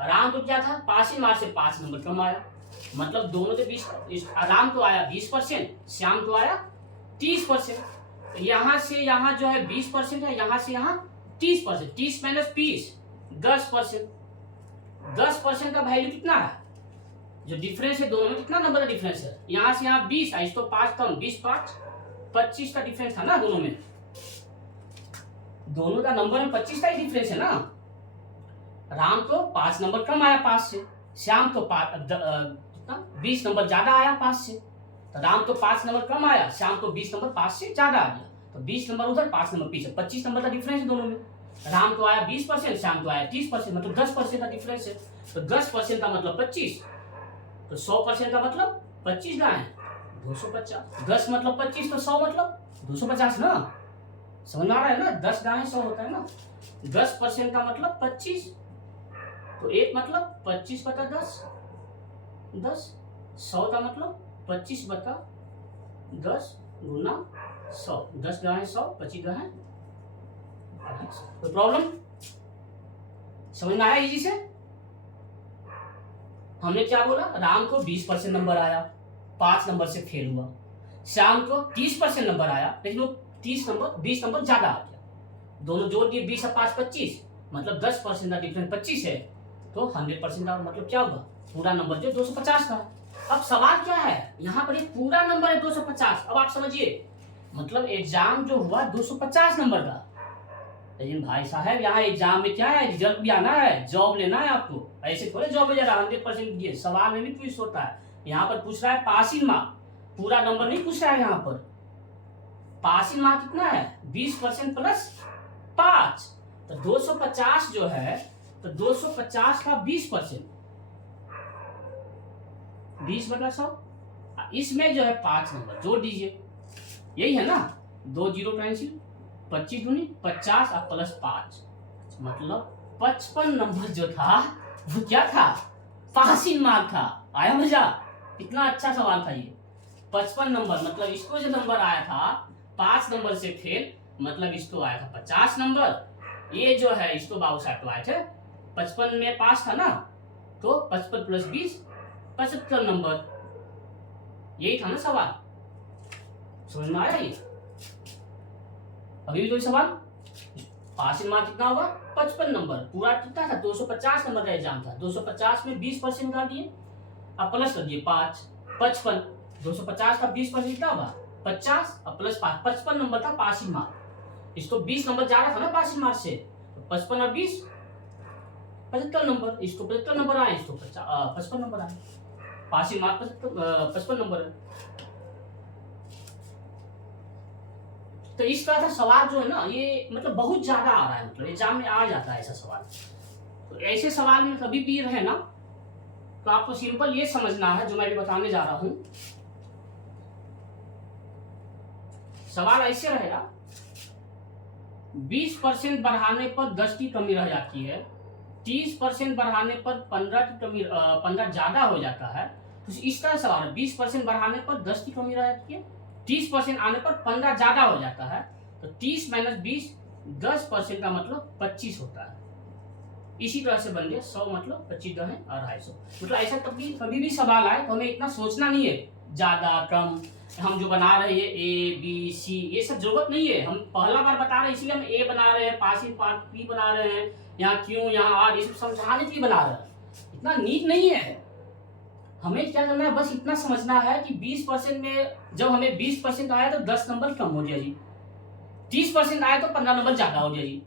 राम को क्या था, पासिंग मार्क से 5 नंबर कम आया। मतलब दोनों के 20, राम को आया 20%, श्याम को आया 30%। तो यहां से यहां जो है 20% है, यहां से यहां 30%, 30 माइनस 20 10%। 10% का वैल्यू कितना है, जो डिफरेंस है दोनों में, कितना नंबर का डिफरेंस है, यहां से यहां 20 है, इसको 5 कम, 20 5 25 का डिफरेंस था ना दोनों में, दोनों का नंबर में 25 का ही डिफरेंस है ना। राम को 5 नंबर कम आया पास से, श्याम तो 20 नंबर ज्यादा आया पास से। तो राम तो 5 नंबर कम आया, श्याम तो 20 नंबर पास से ज्यादा आ गया। तो 20 नंबर उधर, 5 नंबर पीछे, 25 नंबर का डिफरेंस है दोनों में। राम को आया 20%, श्याम को आया 30%, मतलब 10% का डिफरेंस है। तो 10% का मतलब 25, तो 100% का मतलब 25 का है 250। 10 मतलब 25, तो 100 मतलब 250 ना। समझ में आ रहा है ना, 10 गाय 100 होता है ना। 10% का मतलब 25, तो एक मतलब 25 बटा 10, 100 का मतलब 25 बटा 10 गुना 100, 10 गाय 100, 25 गाय 250। कोई प्रॉब्लम समझ में आया इजी से। हमने क्या बोला, राम को 20% नंबर आया, 5 नंबर से फेल हुआ। श्याम को 30% नंबर आया, लेकिन वो 20 नंबर ज्यादा आ गया। दोनों जोड़ दिए, 20 और 5 25, मतलब 10% का डिफरेंस 25 है, तो 100% का मतलब क्या होगा, पूरा नंबर जो 250 का। अब सवाल क्या है, यहाँ पर एक पूरा नंबर है 250। अब आप समझिए, मतलब एग्जाम जो हुआ 250 नंबर का, लेकिन भाई साहब यहाँ एग्जाम में क्या है, रिजल्ट भी आना है, जॉब लेना है आपको। ऐसे थोड़े जॉब ले जा रहा 100% दिए, सवाल में भी ट्विस्ट होता है। यहाँ पर पूछ रहा है पासिंग मार्क, पूरा नंबर नहीं पूछ रहा है यहाँ पर। पासिंग मार्क कितना है 20% प्लस 5, तो 250 जो है, तो 250 का 20%, 20/100, इसमें जो है 5 नंबर जोड़ दीजिए, यही है ना, 2 जीरो कैंसिल, 25 दूनी 50 और प्लस 5, मतलब 55 नंबर जो था वो क्या था, पासिंग मार्क था। आया मजा, कितना अच्छा सवाल था ये। 55 नंबर मतलब इसको जो नंबर आया था 5 नंबर से फेल, मतलब इसको आया था 50 नंबर। ये जो है इसको बाबू साहब आए थे 55 में 5 था ना, तो 55 प्लस 20 75 नंबर, यही था ना सवाल। समझ में आया ये? अभी भी कोई सवाल? पासिंग मार्क कितना होगा 55 नंबर, पूरा कितना था 250 नंबर का एग्जाम था, 250 में 20% कर दिए, अब प्लस कर दिए 5, 55, 250 का 20% कितना होगा 50 और प्लस 5, 55 नंबर था पासिंग मार्क। इसको 20 नंबर जा रहा था ना पासिंग मार्क से, तो 55 और 20 75 नंबर, इसको 75 नंबर आए, इसको 55 नंबर आए, पासिंग मार्क 55 नंबर है। तो इस तरह का सवाल जो है ना, ये मतलब बहुत ज्यादा आ रहा है, मतलब एग्जाम में आ जाता है ऐसा सवाल। तो ऐसे सवाल में कभी भी रहे ना, तो आपको सिंपल ये समझना है जो मैं भी बताने जा रहा हूं। सवाल ऐसे रहेगा, 20% बढ़ाने पर 10 की कमी रह जाती है, 30% बढ़ाने पर 15 की कमी, 15 ज्यादा हो जाता है। तो इस तरह सवाल है, 20% बढ़ाने पर 10 की कमी रह जाती है, 30% आने पर 15 ज्यादा हो जाता है, तो 30 माइनस 20 10% का मतलब 25 होता है। इसी तरह से बन गया 100 मतलब 25 दहें 250। मतलब ऐसा कभी भी सवाल आए तो हमें इतना सोचना नहीं है ज्यादा कम, हम जो बना रहे हैं ए बी सी ये सब जरूरत नहीं है। हम पहला बार बता रहे हैं इसलिए हम ए बना रहे हैं, पासिंग पार्ट बी बना रहे हैं, यहाँ क्यों यहाँ आर, ये सब समझाने के लिए बना रहे हैं, इतना नीट नहीं है। हमें क्या करना है, बस इतना समझना है कि 20% में जब हमें 20% आया तो 10 नंबर कम हो गया जी, 30% आया तो 15 नंबर ज्यादा हो गया जी।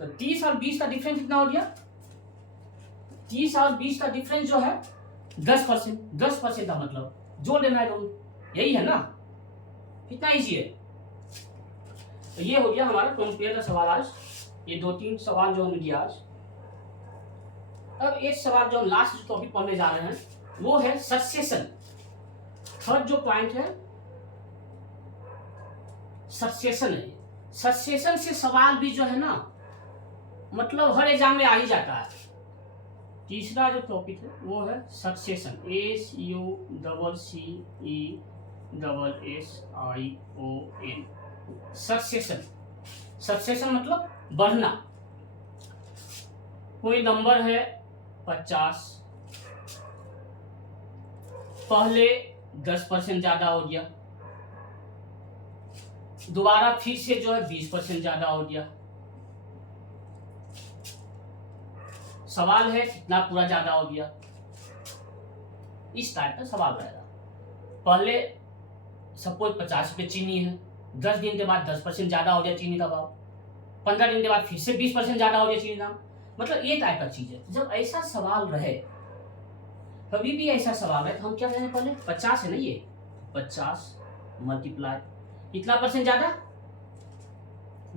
तो 30 और 20 का डिफरेंस कितना हो गया, 30 और 20 का डिफरेंस जो है 10%, 10% का मतलब जोड़ देना है दोनों, यही है ना, कितना इजी है। तो ये हो गया हमारा कंपेयर का सवाल आज, ये 2-3 सवाल जो हमने दिया आज। अब एक सवाल जो हम लास्ट जो टॉपिक पढ़ने जा रहे हैं वो है सक्सेशन। थर्ड जो पॉइंट है सक्सेशन है। सक्सेशन से सवाल भी जो है ना, मतलब हर एग्जाम में आ ही जाता है। तीसरा जो टॉपिक है वो है सक्सेशन, SUCCESSION, सक्सेशन। सक्सेशन मतलब बढ़ना। कोई नंबर है 50, पहले 10% ज्यादा हो गया, दोबारा फिर से जो है 20% ज्यादा हो गया। सवाल है कितना पूरा ज्यादा हो गया, इस टाइप का सवाल रहेगा। पहले सपोज 50 रुपये चीनी है, 10 दिन के बाद 10% ज्यादा हो गया चीनी का भाव, 15 दिन के बाद फिर से 20% ज्यादा हो गया चीनी का, मतलब ये टाइप का चीज है। जब ऐसा सवाल रहे, कभी भी ऐसा सवाल है, तो हम क्या करेंगे, पहले 50 है ना, ये 50 मल्टीप्लाई कितना परसेंट ज्यादा,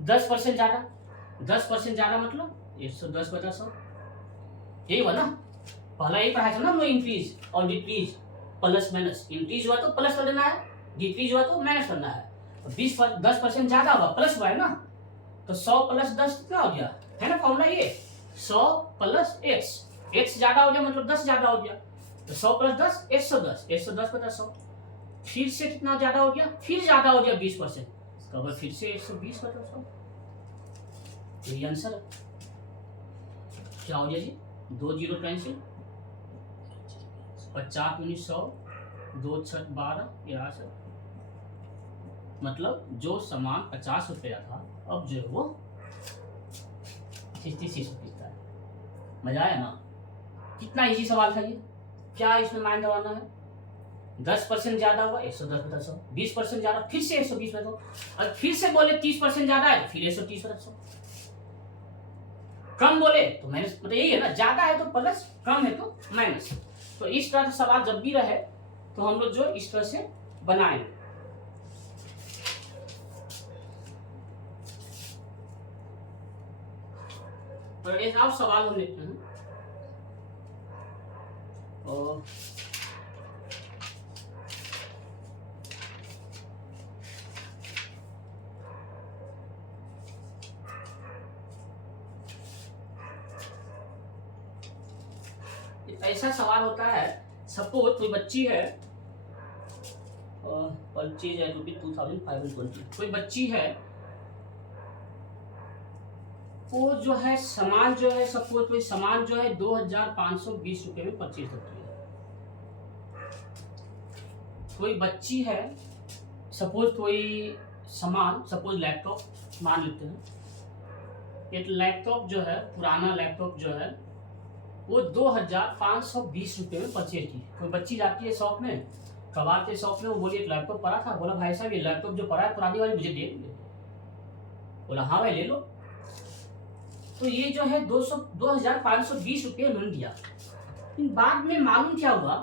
10% ज्यादा, 10% ज्यादा मतलब 110/100, यही हुआ ना। पहला यही पढ़ाया था ना हम लोग, इंक्रीज और डिक्रीज, प्लस माइनस, इंक्रीज हुआ तो प्लस कर देना है, डिक्रीज हुआ तो माइनस करना है। 10% ज्यादा हुआ, प्लस हुआ है ना, तो 100 + 10 कितना हो गया, है ना फॉर्मूला ये, 100 + x, x ज्यादा हो गया मतलब 10 ज्यादा हो गया, तो 100 + 10 110, 110/100। फिर से कितना ज्यादा हो गया, फिर ज्यादा हो गया 20%, इसका बाद फिर से 120/100, यही आंसर है। क्या हो गया जी, 2 जीरो कैंसिल, 50 × 100, 2 × 6 12, यहाँ से मतलब जो सामान 50 रुपया था अब जो है वो 66 रुपये का है। मजा आया ना, कितना इजी सवाल था ये। क्या इसमें माइंड दबाना है, 10% ज्यादा हुआ 110/100, 20% ज्यादा फिर से 120/100, और फिर से बोले 30% ज्यादा है तो फिर 130/100, कम बोले तो माइनस, मतलब यही है ना, ज्यादा है तो प्लस, कम है तो माइनस। तो इस तरह का सवाल जब भी रहे तो हम लोग जो इस तरह से बनाएं। और एक और सवाल हम लेते हैं। और ऐसा सवाल होता है, सपोज कोई बच्ची है, परचेज है ₹2520, कोई बच्ची है, वो जो है सामान जो है, सपोज कोई सामान जो है 2520 रुपए में परचेज करती है। कोई बच्ची है, सपोज कोई सामान, सपोज लैपटॉप मान लेते हैं, एक लैपटॉप जो है, पुराना लैपटॉप जो है, वो 2520 रुपए में परचेज की। कोई बच्ची जाती है शॉप में, कबाड़ के शॉप में, वो बोली एक लैपटॉप पड़ा था, बोला भाई साहब ये लैपटॉप जो पड़ा है पुरानी वाली मुझे दे दो। बोला हाँ भाई ले लो। तो ये जो है 2520 रुपये उन्होंने दिया। लेकिन बाद में मालूम क्या हुआ,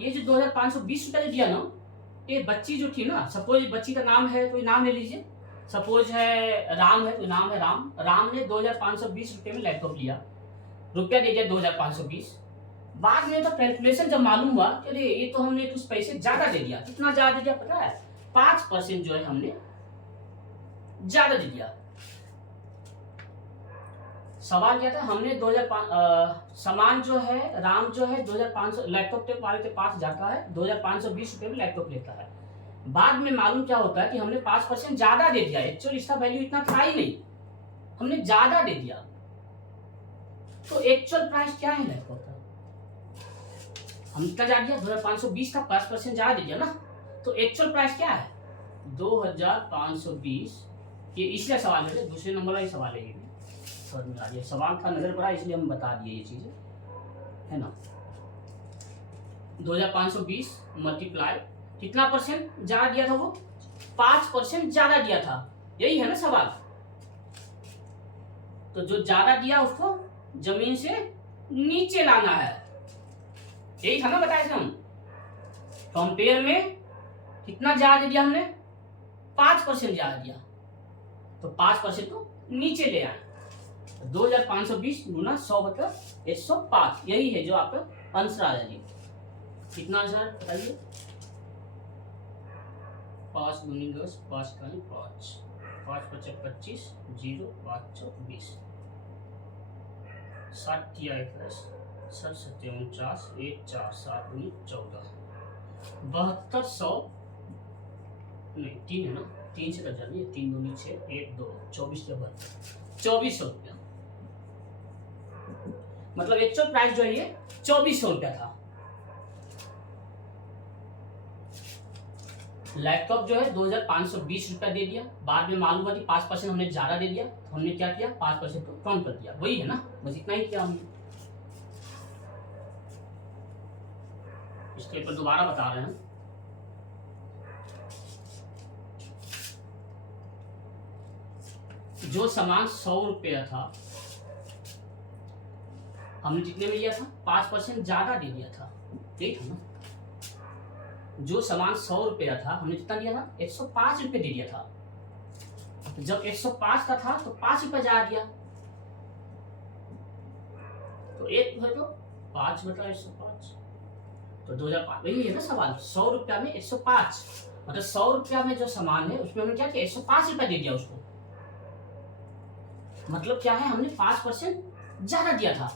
ये जो 2520 रुपये दिया ना, ये बच्ची जो थी ना, सपोज बच्ची का नाम है, कोई नाम ले लीजिए, सपोज है राम है, कोई नाम है राम, राम ने 2520 रुपये में लैपटॉप लिया, रुपया दे दिया 2520। बाद में तो कैलकुलेशन जब मालूम हुआ कि अरे ये तो हमने कुछ पैसे ज्यादा दे दिया। कितना ज्यादा दे दिया पता है? 5% जो है हमने ज्यादा दे दिया। सवाल क्या था, हमने 2005 सामान जो है, राम जो है 2500 लैपटॉप के पास जाता है, 2520 रुपये में लैपटॉप लेता है। बाद में मालूम क्या होता है कि हमने 5% ज्यादा दे दिया। एक्चुअली इसका वैल्यू इतना था ही नहीं, हमने ज्यादा दे दिया। तो एक्चुअल प्राइस क्या है लैपटॉप का? हम क्या जा दिया, 2520 था, 5% ज्यादा दे दिया ना। तो एक्चुअल प्राइस क्या है? 2520। ये इसलिए सवाल है, दूसरे नंबर का ही सवाल है, ये समझ में आ गया। सवाल था नजर पड़ा इसलिए हम बता दिए ये चीजें, है ना। 2520 मल्टीप्लाई कितना परसेंट ज्यादा दिया था? वो 5% ज्यादा दिया था, यही है ना सवाल। तो जो ज्यादा दिया उसको जमीन से नीचे लाना है, यही था ना बताए थे हम। कंपेयर में कितना ज्यादा दिया हमने? 5% ज्यादा दिया, तो 5% को नीचे ले आए। 2520 गुना 100 मतलब 105, यही है जो आपका आंसर आ जाएगी। कितना आंसर बताइए? 5 गुनी 10, 5 का 5, 5 पचक 25, 0 5 चौक 20, 7 तिया 21, 7 सत्या 49, 1 4 7 गुनी 14, 7200 नहीं 3 है ना, 3 से कट जानी है, 3 दूनी 6, 1 2 24 या 2400 रुपया। मतलब एक्चुअल प्राइस जो है ये 2400 रुपया था। लैपटॉप जो है 2520 रुपया दे दिया, बाद में मालूम हुआ कि 5% हमने ज्यादा दे दिया, तो हमने क्या किया, 5% को कम कर दिया। वही है ना, बस इतना ही किया हमने। इसके ऊपर दोबारा बता रहे हैं। जो सामान 100 रुपया था, हमने कितने में लिया था? 5% ज्यादा दे दिया था, यही था ना। जो सामान 100 रुपया था, हमने कितना दिया था? 105 रुपये दे दिया था। तो जब 105 का था तो 5 रुपया ज्यादा दिया, तो एक है तो 5 बटा 105, तो 2005। वही है ना सवाल, 100 रुपया में 105, मतलब 100 रुपया में जो सामान है उसमें हमने क्या किया, 105 रुपया दे दिया उसको। मतलब क्या है, हमने 5% ज्यादा दिया था।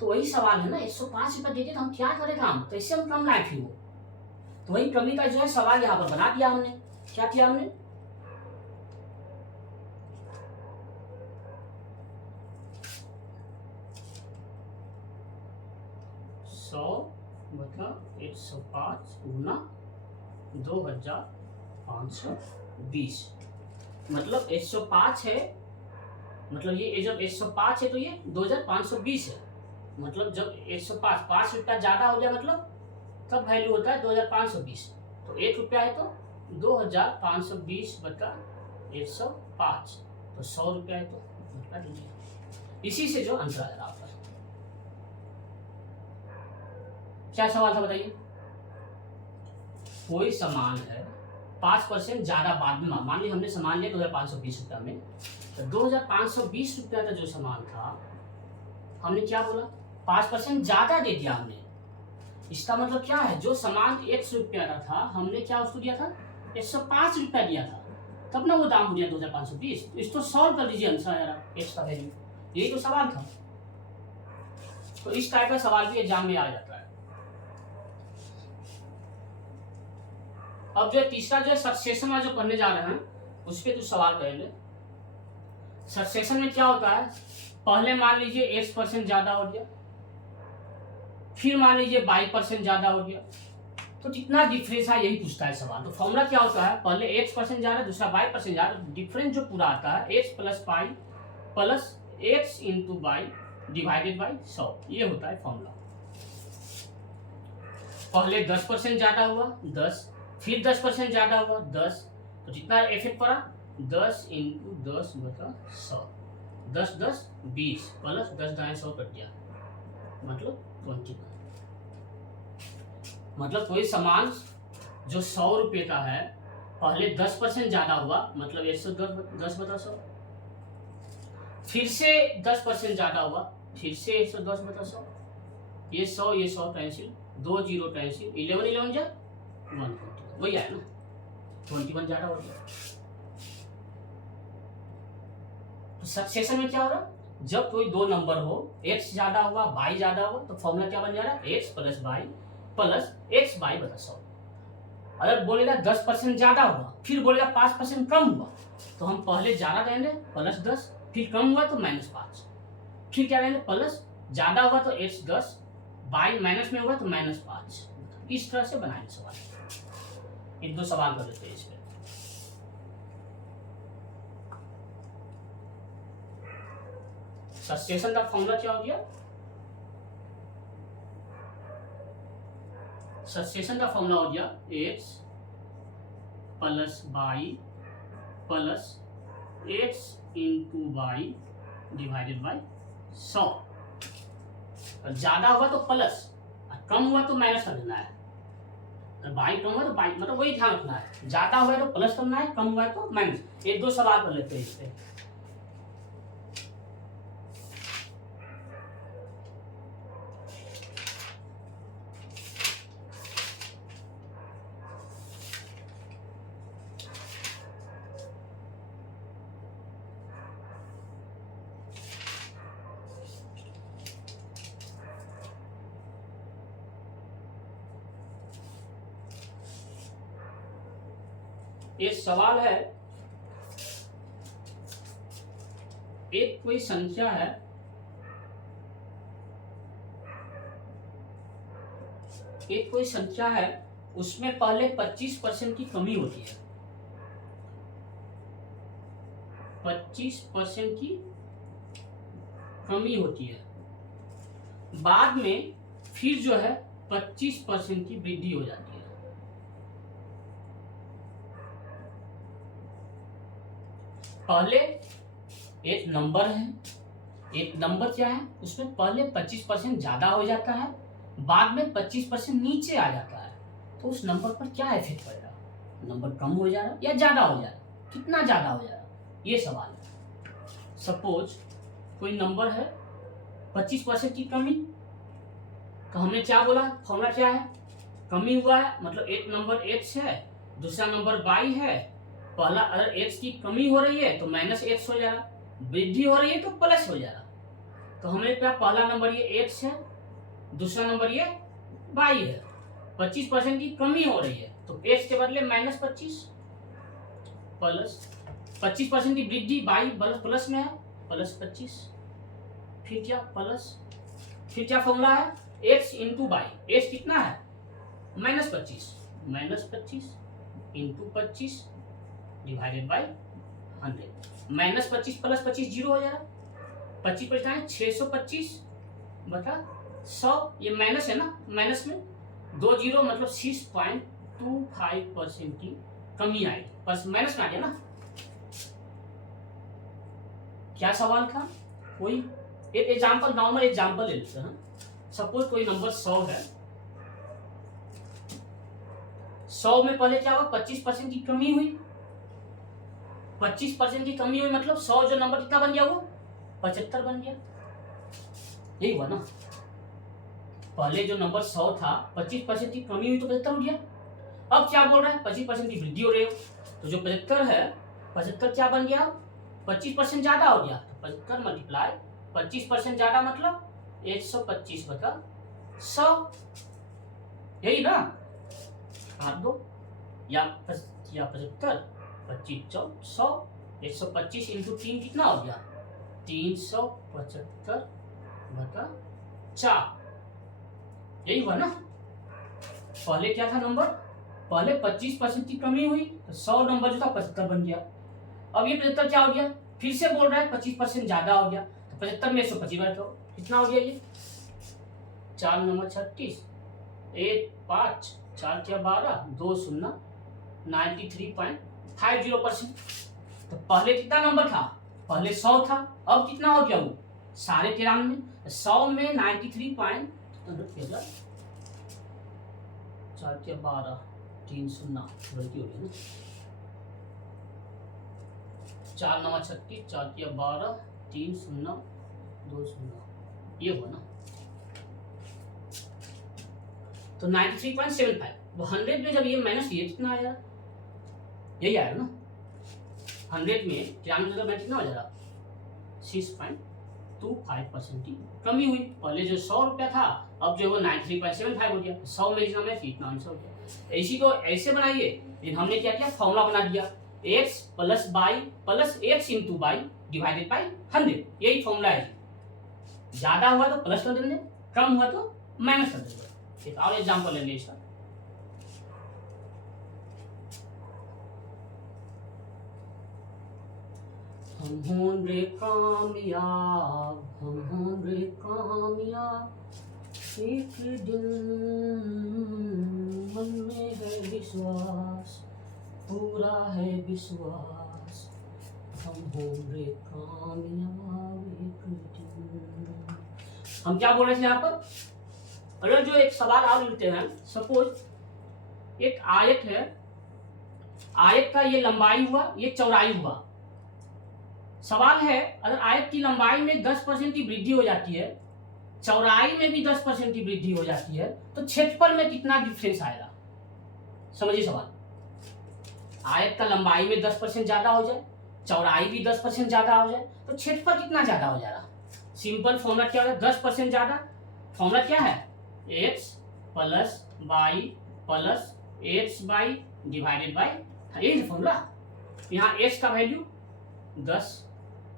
तो वही सवाल है ना, 105 रुपया देते तो हम क्या करें काम, कैसे हम कम लाए फिर वो। तो वही कमी का जो है सवाल यहाँ पर बना दिया हमने। क्या किया हमने, सौ मतलब 105 गुना 2520, मतलब 105 है, मतलब ये जब 105 है तो ये 2520 है। मतलब जब 105 5 रुपया ज्यादा हो गया, मतलब तब वैल्यू होता है 2520। तो 1 रुपया है तो 2520 बटा 105, तो 100 रुपया है तो बटा दीजिए। इसी से जो आंसर आएगा आपका। क्या सवाल था बताइए? कोई सामान है 5% ज्यादा बाद में, मान ली हमने सामान लिया 2520 रुपया में, तो 2520 रुपया का जो सामान था हमने क्या बोला, 5% ज्यादा दे दिया हमने। इसका मतलब क्या है, जो सामान 100 रुपया का था हमने क्या उसको दिया था, 105 रुपया दिया था, तब ना वो दाम हो गया 2520। तो इसको सॉल्व कर लीजिए आंसर यार, एक्स का वैल्यू, यही तो सवाल था। तो इस टाइप का सवाल भी एग्जाम में आ जाता है। अब जो तीसरा जो सक्सेशन में जो पढ़ने जा रहे हैं उस पर कुछ सवाल करेंगे। सक्सेशन में क्या होता है, पहले मान लीजिए x% ज्यादा हो गया, फिर मान लीजिए y% ज्यादा हो गया, तो कितना डिफरेंस है यही पूछता है सवाल। तो फॉर्मूला क्या होता है, पहले x% ज्यादा दूसरा y% ज्यादा, डिफरेंस जो पूरा आता है x plus pi plus x into Y divided by 100, ये होता है फॉर्मूला। पहले 10% ज्यादा हुआ 10, फिर 10% ज्यादा हुआ 10, तो जितना इफेक्ट पड़ा 10 इंटू 10 बटा 100, 10 10 20 प्लस 10 दाएं 100 कट गया, मतलब 21। मतलब कोई सामान जो 100 रुपये का है पहले 10% ज्यादा हुआ, मतलब 110 बटा 100, फिर से 10% ज्यादा हुआ, फिर से 110 बटा 100, ये 100 कैंसिल, 2 जीरो कैंसिल, 11 11 जा 121, वही आया ना, 21 ज्यादा हो गया। तो सक्सेशन में क्या हो रहा, जब कोई दो नंबर हो, x ज्यादा हुआ y ज्यादा हुआ, तो फॉर्मूला क्या बन जा रहा है, x plus y plus x by बटा 100। अगर बोलेगा 10% ज्यादा हुआ, फिर बोलेगा 5% कम हुआ, तो हम पहले ज्यादा देंगे प्लस 10, फिर कम हुआ तो माइनस 5, फिर क्या लेंगे प्लस, ज्यादा हुआ तो x 10, बाई माइनस में हुआ तो माइनस 5। इस तरह से बनाएंगे सवाल। एक दो सवाल कर लेते हैं इस पे। सक्सेशन का फॉर्मूला क्या हो गया, सक्सेशन का फॉर्मूला हो गया x plus Y plus x into Y divided by 100। ज्यादा हुआ तो प्लस, कम हुआ तो माइनस कर देना है। बाई कम हुआ तो बाई, मतलब वही ध्यान रखना है, ज्यादा हुआ तो प्लस करना है, कम हुआ है तो माइनस। एक दो सवाल कर लेते हैं इस पे। ये सवाल है, एक कोई संख्या है, एक कोई संख्या है, उसमें पहले 25% की कमी होती है, 25% की कमी होती है, बाद में फिर जो है 25% की वृद्धि हो जाती है। पहले एक नंबर है, एक नंबर क्या है, उसमें पहले 25% ज्यादा हो जाता है, बाद में 25% नीचे आ जाता है, तो उस नंबर पर क्या इफेक्ट पड़ेगा, नंबर कम हो जा रहा या ज्यादा हो जा रहा, कितना ज्यादा हो जा रहा, ये सवाल है। सपोज कोई नंबर है 25% की कमी, तो हमने क्या बोला, फॉर्मूला क्या है, कमी हुआ है मतलब एक नंबर x है, दूसरा नंबर y है, पहला अगर x की कमी हो रही है तो माइनस x हो जा रहा, वृद्धि हो रही है तो प्लस हो जा रहा। तो हमें क्या, पहला नंबर ये x है, दूसरा नंबर ये y है, 25% की कमी हो रही है तो x के बदले माइनस 25, प्लस 25% की वृद्धि y प्लस में है, प्लस 25, फिर क्या प्लस, फिर क्या फॉर्मूला है, x इंटू वाई, x कितना है minus 25, minus 25 into 25 divided by 100, minus 25 plus 25 zero हो जाएगा, 25 बचता है 625 बटा 100, ये माइनस है ना, माइनस में 2 जीरो मतलब 6.25% की कमी आई, बस माइनस में आ गया ना। क्या सवाल था, कोई एक एग्जांपल, नॉर्मल एग्जांपल ले लेते हैं। सपोज कोई नंबर 100 है, 100 में पहले क्या हुआ, 25% की कमी हुई। 25% की कमी हुई मतलब 100 जो नंबर कितना बन गया, वो 75 बन गया। यही हुआ ना, पहले जो नंबर 100 था 25% की कमी हुई तो 75 हो गया। अब क्या बोल रहा है, 25% की वृद्धि हो रही हो, तो जो 75 है 75 क्या बन गया, 25% ज्यादा हो गया। तो 75 मल्टीप्लाई 25% ज्यादा मतलब 125 बटा 100, यही ना, काट दो, या 75 25 100, 125 इंटू 3 कितना हो गया, 375 बटा 4, यही हुआ ना। पहले क्या था नंबर, पहले 25% की कमी हुई तो 100 नंबर जो था 75 बन गया। अब ये 75 क्या हो गया, फिर से बोल रहा है 25% ज्यादा हो गया, तो 75 में 125 बैठो, कितना हो गया ये, 4 नंबर 36, 1 5 4 क्या 12, 2 0 93.50%। तो पहले कितना नंबर था, पहले 100 था, अब कितना हो गया वो 93.5, 100 में 93 4 क्या 12 3 0 गलती हो गई ना, 4 9 36, 4 क्या 12 3 0 2 0, ये हुआ ना। तो 93.75, वो 100 में जब ये माइनस ये कितना आया, यही आया ना, 100 में 93 में कितना हो जाएगा, 6.25% की कमी हुई। पहले जो 100 रुपया था अब जो वो 93.75 हो गया, 100 में इतना में इतना आंसर हो गया। इसी को ऐसे बनाइए, लेकिन हमने क्या किया, फॉर्मूला बना दिया, x plus by plus x into by divided by 100, यही फॉर्मूला है। ज्यादा हुआ तो प्लस कर देंगे, कम हुआ तो माइनस कर देंगे। एक और एग्जाम्पल लेंगे इसका, हम होंगे कामयाब, हम होंगे कामयाब, एक दिन मन में है विश्वास, पूरा है विश्वास, हम होंगे कामयाब एक दिन। हम क्या बोल रहे थे यहाँ पर, अगर जो एक सवाल आप लिखते हैं, सपोज एक आयत है, आयत का ये लंबाई हुआ, ये चौड़ाई हुआ। सवाल है अगर आयत की लंबाई में 10% की वृद्धि हो जाती है, चौड़ाई में भी 10% की वृद्धि हो जाती है, तो क्षेत्रफल में कितना डिफरेंस आएगा। समझिए सवाल, आयत का लंबाई में 10% ज्यादा हो जाए, चौड़ाई भी 10% ज्यादा हो जाए, तो क्षेत्रफल कितना ज्यादा हो जाएगा। सिंपल फॉर्मूला क्या है, 10% ज्यादा, फॉर्मूला क्या है, x plus by plus x by divided by, यही फॉर्मूला। यहाँ एक्स का वैल्यू 10,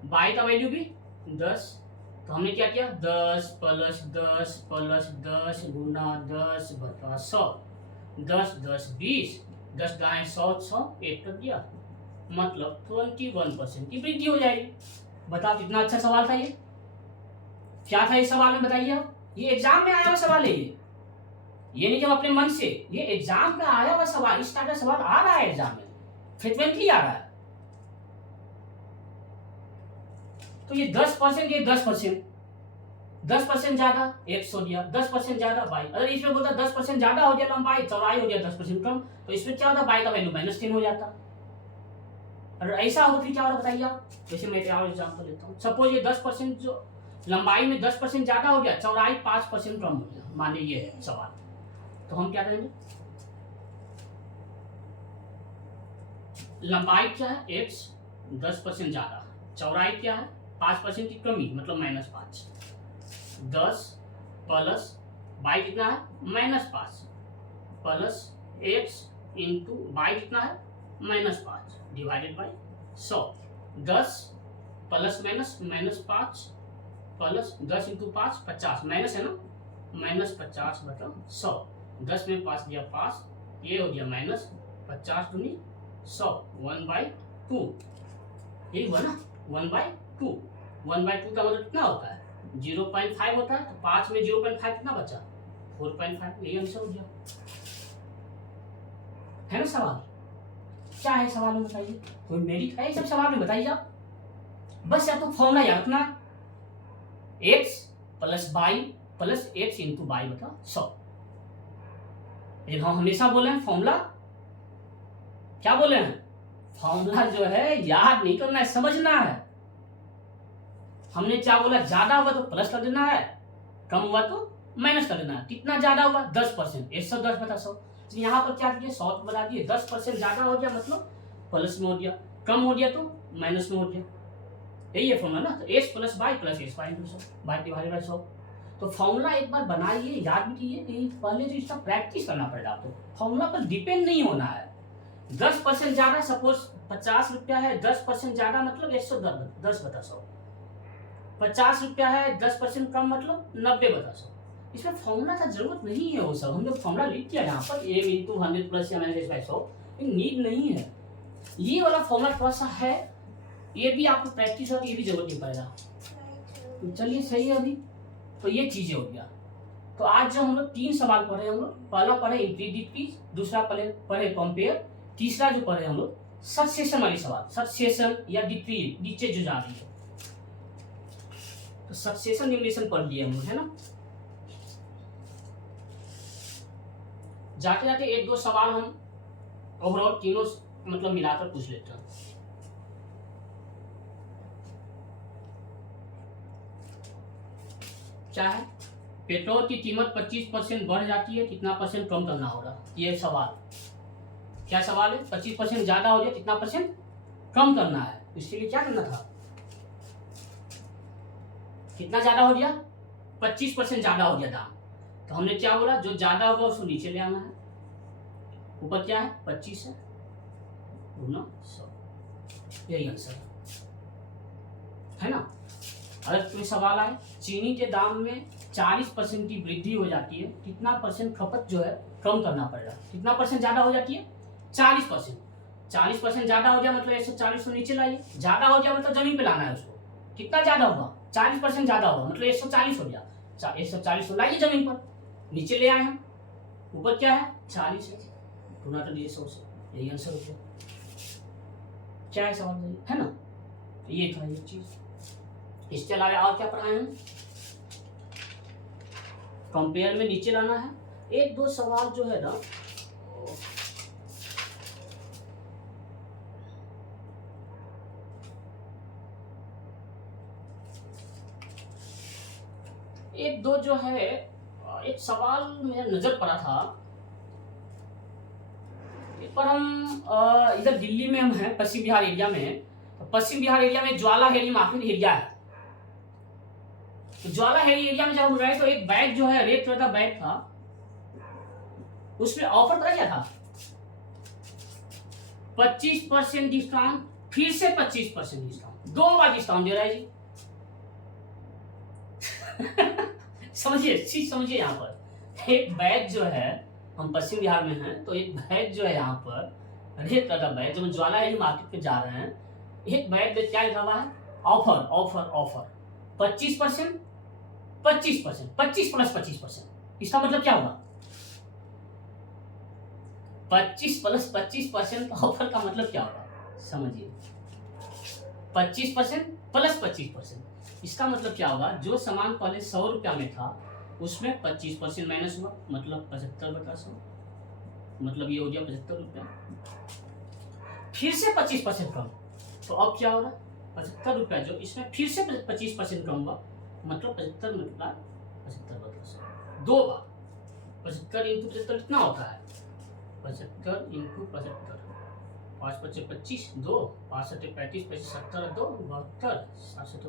बाई का वैल्यू भी 10, तो हमने क्या किया, 10 प्लस 10 प्लस 10 गुना 10 बटा 100, 10 10 20, 10 दाएं 100 100 एक कर दिया, मतलब 21% की वृद्धि हो जाएगी। बताओ कितना अच्छा सवाल था ये, क्या था इस सवाल में बताइए आप, ये एग्जाम में आया हुआ सवाल है ये नहीं कि हम अपने मन से, ये एग्जाम में आया हुआ सवाल, इस तरह का सवाल आ रहा है एग्जाम में, फ्रिक्वेंटली आ रहा है। तो ये 10%, ये 10%, 10% ज्यादा 100 हो गया, 10% ज्यादा बाई। अगर इसमें बोलता 10% ज्यादा हो गया लंबाई, चौड़ाई हो गया 10% कम, तो इसमें क्या होता, बाई का वैल्यू -10 हो जाता। अगर ऐसा हो तो फिर क्या होगा बताइए आप। जैसे मैं और एग्जाम्पल लेता हूँ, सपोज ये 10% जो लंबाई में 10% ज्यादा हो गया, चौड़ाई 5% कम हो गया, मान लीजिए ये है सवाल, तो हम क्या करेंगे, लंबाई क्या है x 10% ज्यादा, चौड़ाई क्या है 5% की कमी मतलब -5, 10 प्लस बाई कितना है -5 प्लस x इंटू बाई कितना है -5 divided by 100, 10 plus -5 plus 10 into 5 50, minus है ना, -50 बटा 100, 10 में 5 दिया 5, ये हो गया -50 दूनी 100, 1/2, यही हुआ ना, 1/2, 1/2 का मतलब कितना होता है 0.5 होता है, तो 5 में 0.5 कितना बचा 4.5, यही आंसर हो गया, है ना। सवाल क्या है सवाल में बताइए, कोई मेरिट है सब सवाल में बताइए आप। बस आपको फॉर्मूला याद रखना, x plus by plus x into by बटा 100। लेकिन हम हमेशा बोले हैं फॉर्मूला क्या बोले हैं, फॉर्मूला जो है याद नहीं करना है, समझना है। हमने क्या बोला, ज्यादा हुआ तो प्लस कर देना है, कम हुआ तो माइनस कर देना है। कितना ज्यादा हुआ, 10%, 110 बटा 100। तो यहाँ पर क्या किया, 100 बता दिए, 10% ज्यादा हो गया मतलब प्लस में हो गया, कम हो गया तो माइनस में हो गया। यही है फॉर्मूला ना। तो S plus Y plus S Y into 100 by divided by 100। तो फॉर्मूला एक बार बनाइए, याद भी कीजिए, पहले तो इसका प्रैक्टिस करना पड़ेगा आपको। फॉर्मूला पर डिपेंड नहीं होना है। 10% ज्यादा, सपोज 50 रुपया है, 10% ज्यादा मतलब 110 बटा 100। 50 रुपया है, 10% कम मतलब 90 बटा 100। इसमें फॉर्मूला का जरूरत नहीं है। वो सब हमने फॉर्मूला लिख दिया यहाँ पर, m इंटू 100 प्लस या माइनस बाई 100, नीड नहीं है। ये वाला फॉर्मूला थोड़ा सा है, ये भी आपको प्रैक्टिस होगी, ये भी जरूरत नहीं पड़ेगा। तो चलिए सही है। अभी तो ये चीजें हो गया। तो आज जो हम लोग 3 सवाल पढ़े, हम लोग पहला पढ़े इंक्रीज डिक्रीज, दूसरा पढ़े कंपेयर, तीसरा जो पढ़े हम लोग सक्सेशन वाली सवाल, सक्सेशन या डिक्रीज, नीचे जो जा रही है। तो सक्सेशन न्यूमरेशन पढ़ लिए हम लोग, है ना। जाते जाते 1-2 सवाल हम ओवरऑल तीनों मतलब मिलाकर पूछ लेते हैं। क्या है, पेट्रोल की कीमत 25% बढ़ जाती है, कितना परसेंट कम करना होगा। ये सवाल, क्या सवाल है, 25% ज्यादा हो जाए कितना परसेंट कम करना है। इसके लिए क्या करना था, कितना ज्यादा हो गया, 25% ज्यादा हो गया दाम। तो हमने क्या बोला, जो ज्यादा होगा उसको नीचे ले आना है। ऊपर क्या है, 25 है, गुना 100, यही आंसर है ना। अगर कोई सवाल आए, चीनी के दाम में 40% की वृद्धि हो जाती है, कितना परसेंट खपत जो है कम करना पड़ेगा। कितना परसेंट ज्यादा हो जाती है, 40%। 40% ज्यादा हो गया मतलब 140 को नीचे लाइए, ज्यादा हो गया मतलब जमीन पे लाना है उसको। कितना ज्यादा होगा, 40% ज्यादा होगा मतलब 140 हो गया, 140 को लाइए जमीन पर, नीचे ले आए हम। ऊपर क्या है, 40 है, गुना कर दीजिए 100 से, यही आंसर हो गया। क्या है सवाल, है ना। तो ये था ये चीज। इसके अलावा और क्या पढ़ाए हैं, कंपेयर में नीचे लाना है। 1-2 सवाल जो है ना, एक दो जो है, एक सवाल मेरा नजर पड़ा था। एक बार हम इधर दिल्ली में हम हैं, पश्चिम बिहार एरिया में। तो पश्चिम बिहार एरिया में ज्वाला हेरी मार्केट एरिया है। तो ज्वाला हेरी एरिया में जब हम गए तो एक बैग जो है, रेड कलर का बैग था, उसमें ऑफर पता क्या था, 25% डिस्काउंट, फिर से 25% डिस्काउंट, 2 बार डिस्काउंट दे रहा है जी। समझिए चीज, समझिए। यहाँ पर एक बैग जो है, हम पश्चिम बिहार में हैं, तो एक बैग जो है यहाँ पर रेड कलर का बैग, जब हम ज्वाला हेरी मार्केट पे जा रहे हैं, एक बैग में क्या लिखा हुआ है, ऑफर ऑफर ऑफर 25%, 25%, 25 प्लस 25%। इसका मतलब क्या होगा, 25 प्लस 25% ऑफर का मतलब क्या होगा, समझिए। 25% प्लस 25%, इसका मतलब क्या होगा, जो सामान पहले 100 रुपया में था उसमें 25% माइनस हुआ, मतलब 75 बटा 100, मतलब ये हो गया 75 रुपया। फिर से 25% कम, तो अब क्या होगा, 75 रुपया जो इसमें फिर से 25% कम हुआ, मतलब 75 मतलब 75 बटा 100, 2 बार। 75 इंटू 75 कितना होता है, 75 इंटू 75, 5 × 5 = 25, 2 5 × 7 = 35, 25 70 2 72, 7 × 7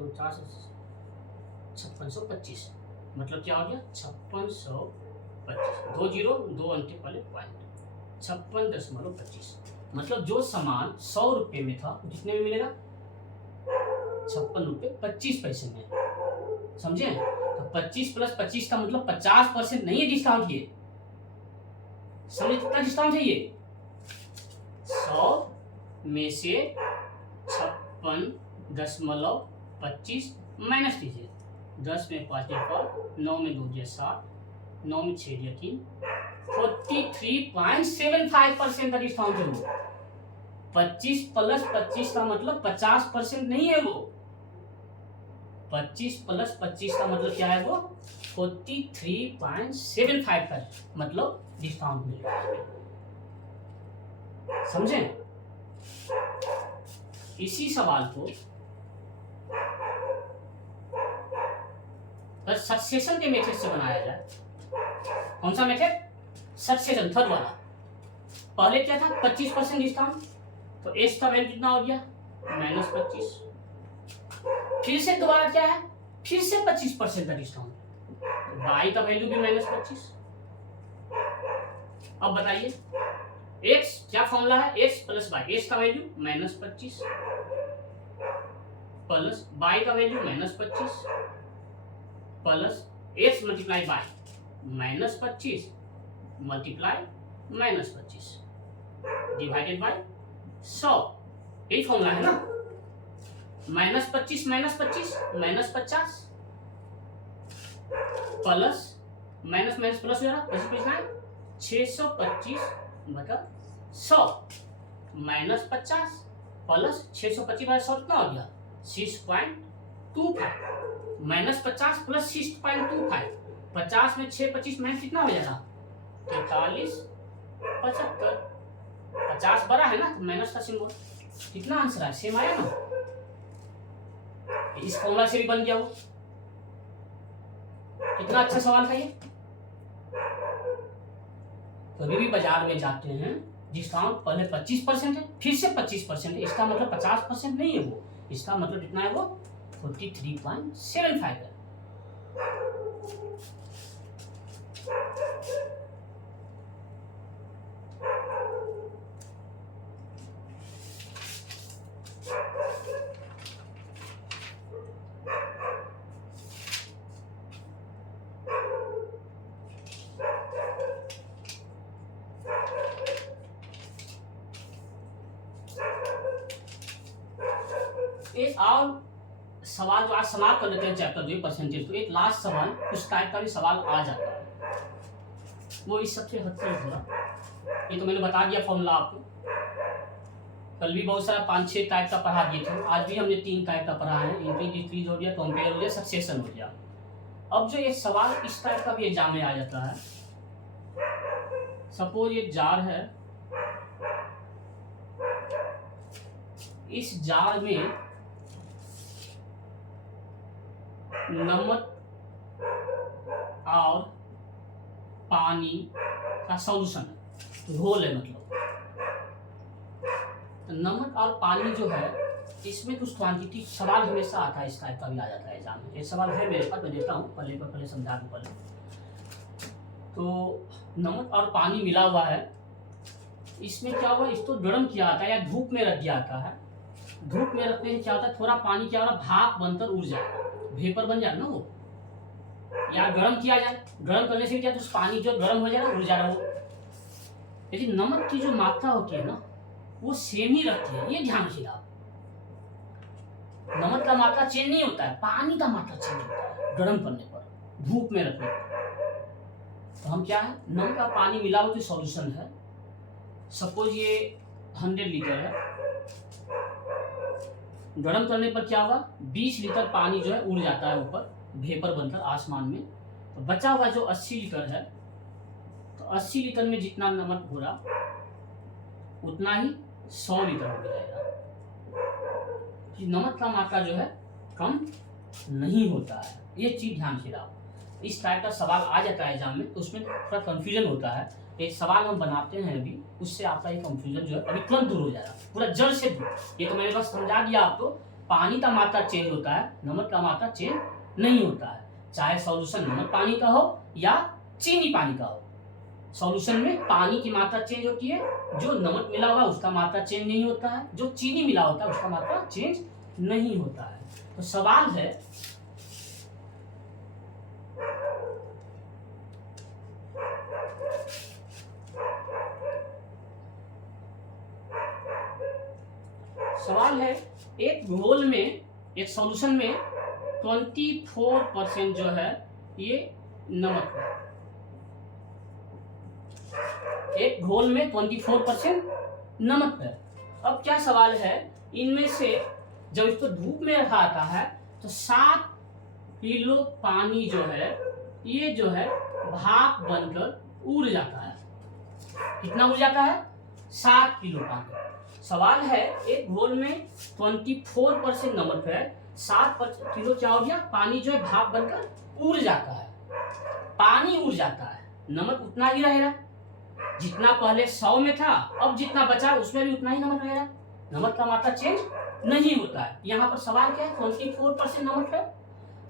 = 5625, मतलब क्या हो गया 5625, 2 जीरो 2 अंक पहले पॉइंट, 56.25। मतलब जो सामान 100 रुपये में था कितने में मिलेगा, 56 रुपये 25 पैसे में, समझे। तो 25 प्लस 25 का मतलब 50% नहीं है डिस्काउंट, ये समझे कितना डिस्काउंट है ये, 100 में से 56.25 माइनस कीजिए, 10 में 5 × 9 में 2 × 7, 9 में 6 × 3, 43.75% का डिस्काउंट है वो। 25 प्लस 25 का मतलब 50% नहीं है वो, 25 प्लस 25 का मतलब क्या है वो 43.75 का मतलब डिस्काउंट मिलेगा, समझे। इसी सवाल को सक्सेशन के मेथड से बनाया जाए। कौन सा मेथड? सक्सेशन, थर्ड वाला। पहले क्या था? 25% डिस्काउंट, तो एस का वैल्यू कितना हो गया? -25। फिर से दोबारा क्या है? फिर से 25% का डिस्काउंट, वाई का वैल्यू भी -25। अब बताइए x क्या फॉर्मूला है? x प्लस वाई, एस का वैल्यू -25 प्लस वाई का value -25 plus x multiply by -25 multiply -25 divided by 100। यही फॉर्मूला है ना? -25 -25 -50 प्लस माइनस माइनस प्लस हो रहा है 625 मतलब 100 -50 प्लस 625 बाय 100 कितना हो गया? 6.25 -50 प्लस 6.25, 50 में 6 25 माइनस कितना हो जाएगा? 43 75। 50 बड़ा है ना तो माइनस का सिंबल। कितना आंसर है? सेम आया ना? इस फॉर्मूला से भी बन गया वो। कितना अच्छा सवाल था ये। कभी भी बाजार में जाते हैं, डिस्काउंट पहले 25% है, फिर से 25% है, इसका मतलब 50% नहीं है वो, इसका मतलब कितना है वो? 43.75 है। एक और सवाल जो आज समाप्त कर लेते हैं चैप्टर 2 परसेंटेज, तो एक लास्ट सवाल उस टाइप का भी सवाल आ जाता है, वो इस सबसे हटकर थोड़ा। ये तो मैंने बता दिया फॉर्मूला आपको, कल भी बहुत सारा 5-6 टाइप का पढ़ा दिए थे, आज भी हमने 3 टाइप का पढ़ा है। इंक्रीज डिक्रीज हो गया, कंपेयर हो गया, सक्सेशन हो गया। अब जो ये सवाल इस टाइप का भी एग्जाम में आ जाता है। सपोज ये जार है, इस जार में नमक और पानी का सॉल्यूशन है, घोल है मतलब। तो नमक और पानी जो है, इसमें कुछ क्वांटिटी सवाल हमेशा आता है, इस टाइप का भी आ जाता है एग्जाम में। एक सवाल है मेरे पास, मैं देता हूँ, पहले समझा दूँ पहले। तो नमक और पानी मिला हुआ है, इसमें क्या हुआ? इसको गर्म किया जाता है या धूप में रख दिया जाता है। धूप में रखने से क्या होता है? थोड़ा पानी क्या हो रहा है? भाप बनकर उड़ जाएगा, वेपर बन जाएगा ना वो। या गर्म किया जाए, गर्म करने से क्या तो पानी जो गर्म हो जाएगा, उड़ जाएगा वो। लेकिन नमक की जो मात्रा होती है ना, वो सेम ही रहती है, ये ध्यान रखिएगा आप। नमक का मात्रा चेंज नहीं होता है, पानी का मात्रा चेंज होता है गर्म करने पर, धूप में रखने पर। तो हम क्या है? नमक का पानी मिला हुआ सॉल्यूशन है। सपोज ये 100 लीटर है, गर्म करने पर क्या होगा? 20 लीटर पानी जो है उड़ जाता है ऊपर, वेपर बनकर आसमान में। तो बचा हुआ जो 80 लीटर है, तो 80 लीटर में जितना नमक हो रहा उतना ही 100 लीटर हो जाएगा। कि नमक का मात्रा जो है कम नहीं होता है, ये चीज ध्यान से रखो। इस टाइप का सवाल आ जाता है एग्जाम में, तो उसमें थोड़ा कंफ्यूजन होता है। एक सवाल हम बनाते हैं अभी, उससे आपका ये कंफ्यूजन जो है अभी तुरंत दूर हो जाएगा, पूरा जड़ से दूर। ये तो मैंने बस समझा दिया आपको, पानी का मात्रा चेंज होता है, नमक का मात्रा चेंज नहीं होता है। चाहे सॉल्यूशन नमक पानी का हो या चीनी पानी का हो, सॉल्यूशन में पानी की मात्रा चेंज होती है, जो नमक मिला हुआ उसका मात्रा चेंज नहीं होता है, जो चीनी मिला होता है उसका मात्रा चेंज नहीं होता है। तो सवाल है, एक घोल में, एक सॉल्यूशन में 24% जो है ये नमक है। एक घोल में 24% नमक है। अब क्या सवाल है, इनमें से जब इसको धूप में रखा जाता है तो 7 किलो पानी जो है, ये जो है भाप बनकर उड़ जाता है। कितना उड़ जाता है? 7 किलो पानी। सवाल है एक घोल में 24% नमक है, 7 किलो क्या हो गया, पानी जो है भाप बनकर उड़ जाता है। पानी उड़ जाता है, नमक उतना ही रहेगा जितना पहले 100 में था, अब जितना बचा उसमें भी उतना ही नमक रहेगा। नमक का मात्रा चेंज नहीं होता है। यहाँ पर सवाल क्या है, 24% नमक है,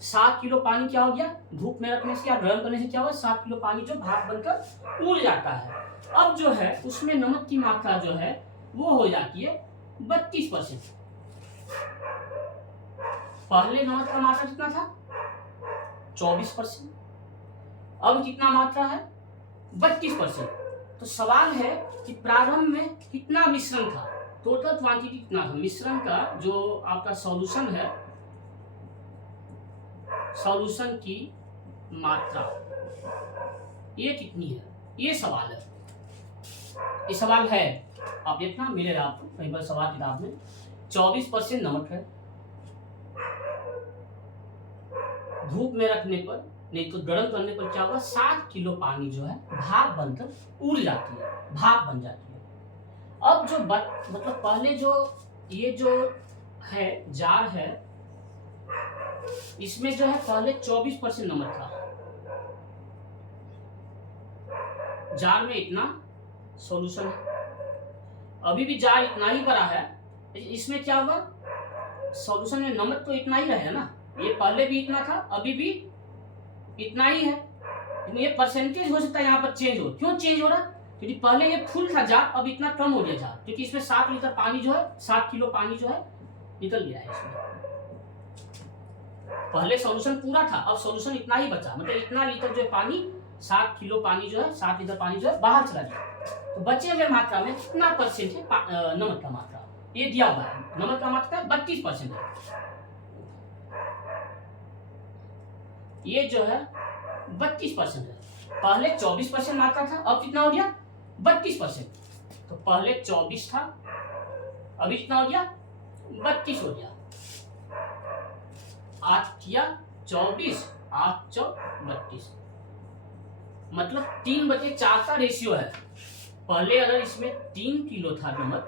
7 किलो पानी क्या हो गया, धूप में रखने से या गर्म करने से क्या हुआ, 7 किलो पानी जो भाप बनकर उड़ जाता है। अब जो है उसमें नमक की मात्रा जो है वो हो जाती है 32%। पहले नमक का मात्रा कितना था, 24%, अब कितना मात्रा है, 32%। तो सवाल है कि प्रारंभ में कितना मिश्रण था, टोटल क्वांटिटी कितना था, मिश्रण का जो आपका सॉल्यूशन है, सॉल्यूशन की मात्रा ये कितनी है, ये सवाल है। ये सवाल है, आप देखना मिलेगा आपको कहीं पर सवाल किताब में। 24% नमक है, धूप में रखने पर नहीं तो गर्म करने पर क्या होगा, 7 किलो पानी जो है भाप बनकर उड़ जाती है, भाप बन जाती है। अब जो मतलब पहले जो ये जो है जार है, इसमें जो है पहले 24% नमक था, जार में इतना सॉल्यूशन है, अभी भी जार इतना ही बड़ा है, इसमें क्या हुआ, सॉल्यूशन में नमक तो इतना ही रहे ना, ये पहले भी इतना था अभी भी इतना ही है, ये परसेंटेज हो सकता है यहाँ पर चेंज हो। क्यों चेंज हो रहा, क्योंकि पहले ये फुल था जार, अब इतना कम हो गया जार, क्योंकि इसमें 7 लीटर पानी जो है, 7 किलो पानी जो है निकल गया है इसमें। पहले सॉल्यूशन पूरा था, अब सॉल्यूशन इतना ही बचा, मतलब इतना लीटर जो है पानी, 7 किलो पानी जो है, 7 लीटर पानी जो है बाहर चला गया। तो बचे हुए मात्रा में कितना परसेंट है नमक का मात्रा, ये दिया हुआ है, नमक का मात्रा 32% है। ये जो है 32% है, पहले 24% मात्रा था, अब कितना हो गया 32%। तो पहले 24 था, अभी कितना हो गया 32 हो गया, 8 किया 24, 8 चौक 32, मतलब 3/4 का रेशियो है। पहले अगर इसमें 3 किलो था नमक,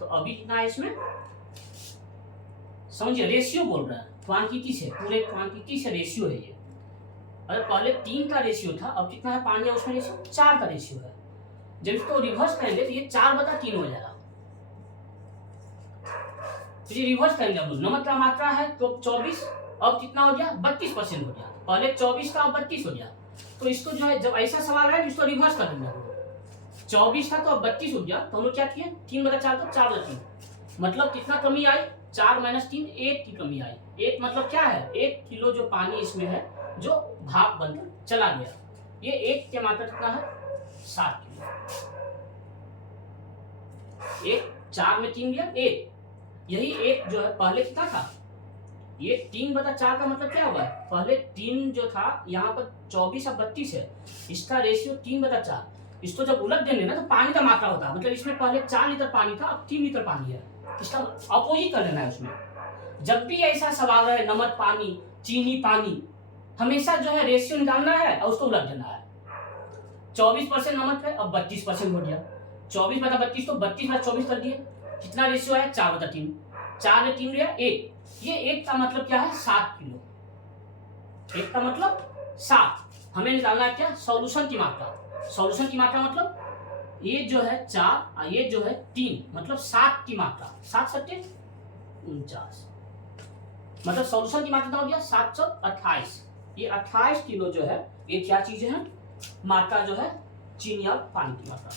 तो अभी कितना है इसमें, समझिए रेशियो बोल रहा है, क्वांटिटी से, पूरे क्वांटिटी से रेशियो है ये। अगर पहले 3 का रेशियो था, अब कितना है पानी है उसमें रेशियो, 4 का रेशियो है। जब इसको रिवर्स करेंगे तो ये 4/3 हो जाएगा। तो ये रिवर्स करेंगे, अब नमक का मात्रा है तो 24, अब कितना हो गया 32% हो गया, पहले 24 था अब 32 हो गया। तो इसको जो है जब ऐसा सवाल है इसको रिवर्स कर देंगे, 24 था तो अब 32 हो गया, तो हम लोग क्या किए 3/4 तो 4/3, मतलब कितना कमी आई, 4 - 3 1 की कमी आई। 1 मतलब क्या है, 1 किलो जो पानी इसमें है जो भाप बनकर चला गया, ये 1 की मात्रा कितना है 7 किलो। 1 4 में 3 गया 1, यही 1 जो है पहले कितना था, ये 3/4 का मतलब क्या हुआ, पहले 3 जो था यहाँ पर 24 और 32 है, इसका रेशियो 3/4। इसको जब उलट देंगे ना तो पानी का मात्रा होता है, मतलब इसमें पहले 4 लीटर पानी था अब 3 लीटर पानी है, इसका अपोजिट कर लेना है उसमें। जब भी ऐसा सवाल रहे नमक पानी चीनी पानी, हमेशा जो है रेशियो निकालना है और उसको उलट देना है। 24% नमक है अब 32% हो गया, 24/32 तो 32/24 कर दिए, कितना रेशियो है 4/3, 4 में 3 गया 1, ये 1 का मतलब क्या है 7 किलो, 1 का मतलब 7। हमें निकालना है क्या, सॉल्यूशन की मात्रा, सॉल्यूशन की मात्रा मतलब ये जो है 4 और ये जो है 3, मतलब 7 की मात्रा, 7 सत्ते 49, मतलब सॉल्यूशन की मात्रा हो गया 728। ये 28 किलो जो है ये क्या चीजें हैं, मात्रा जो है चीनी और पानी की मात्रा।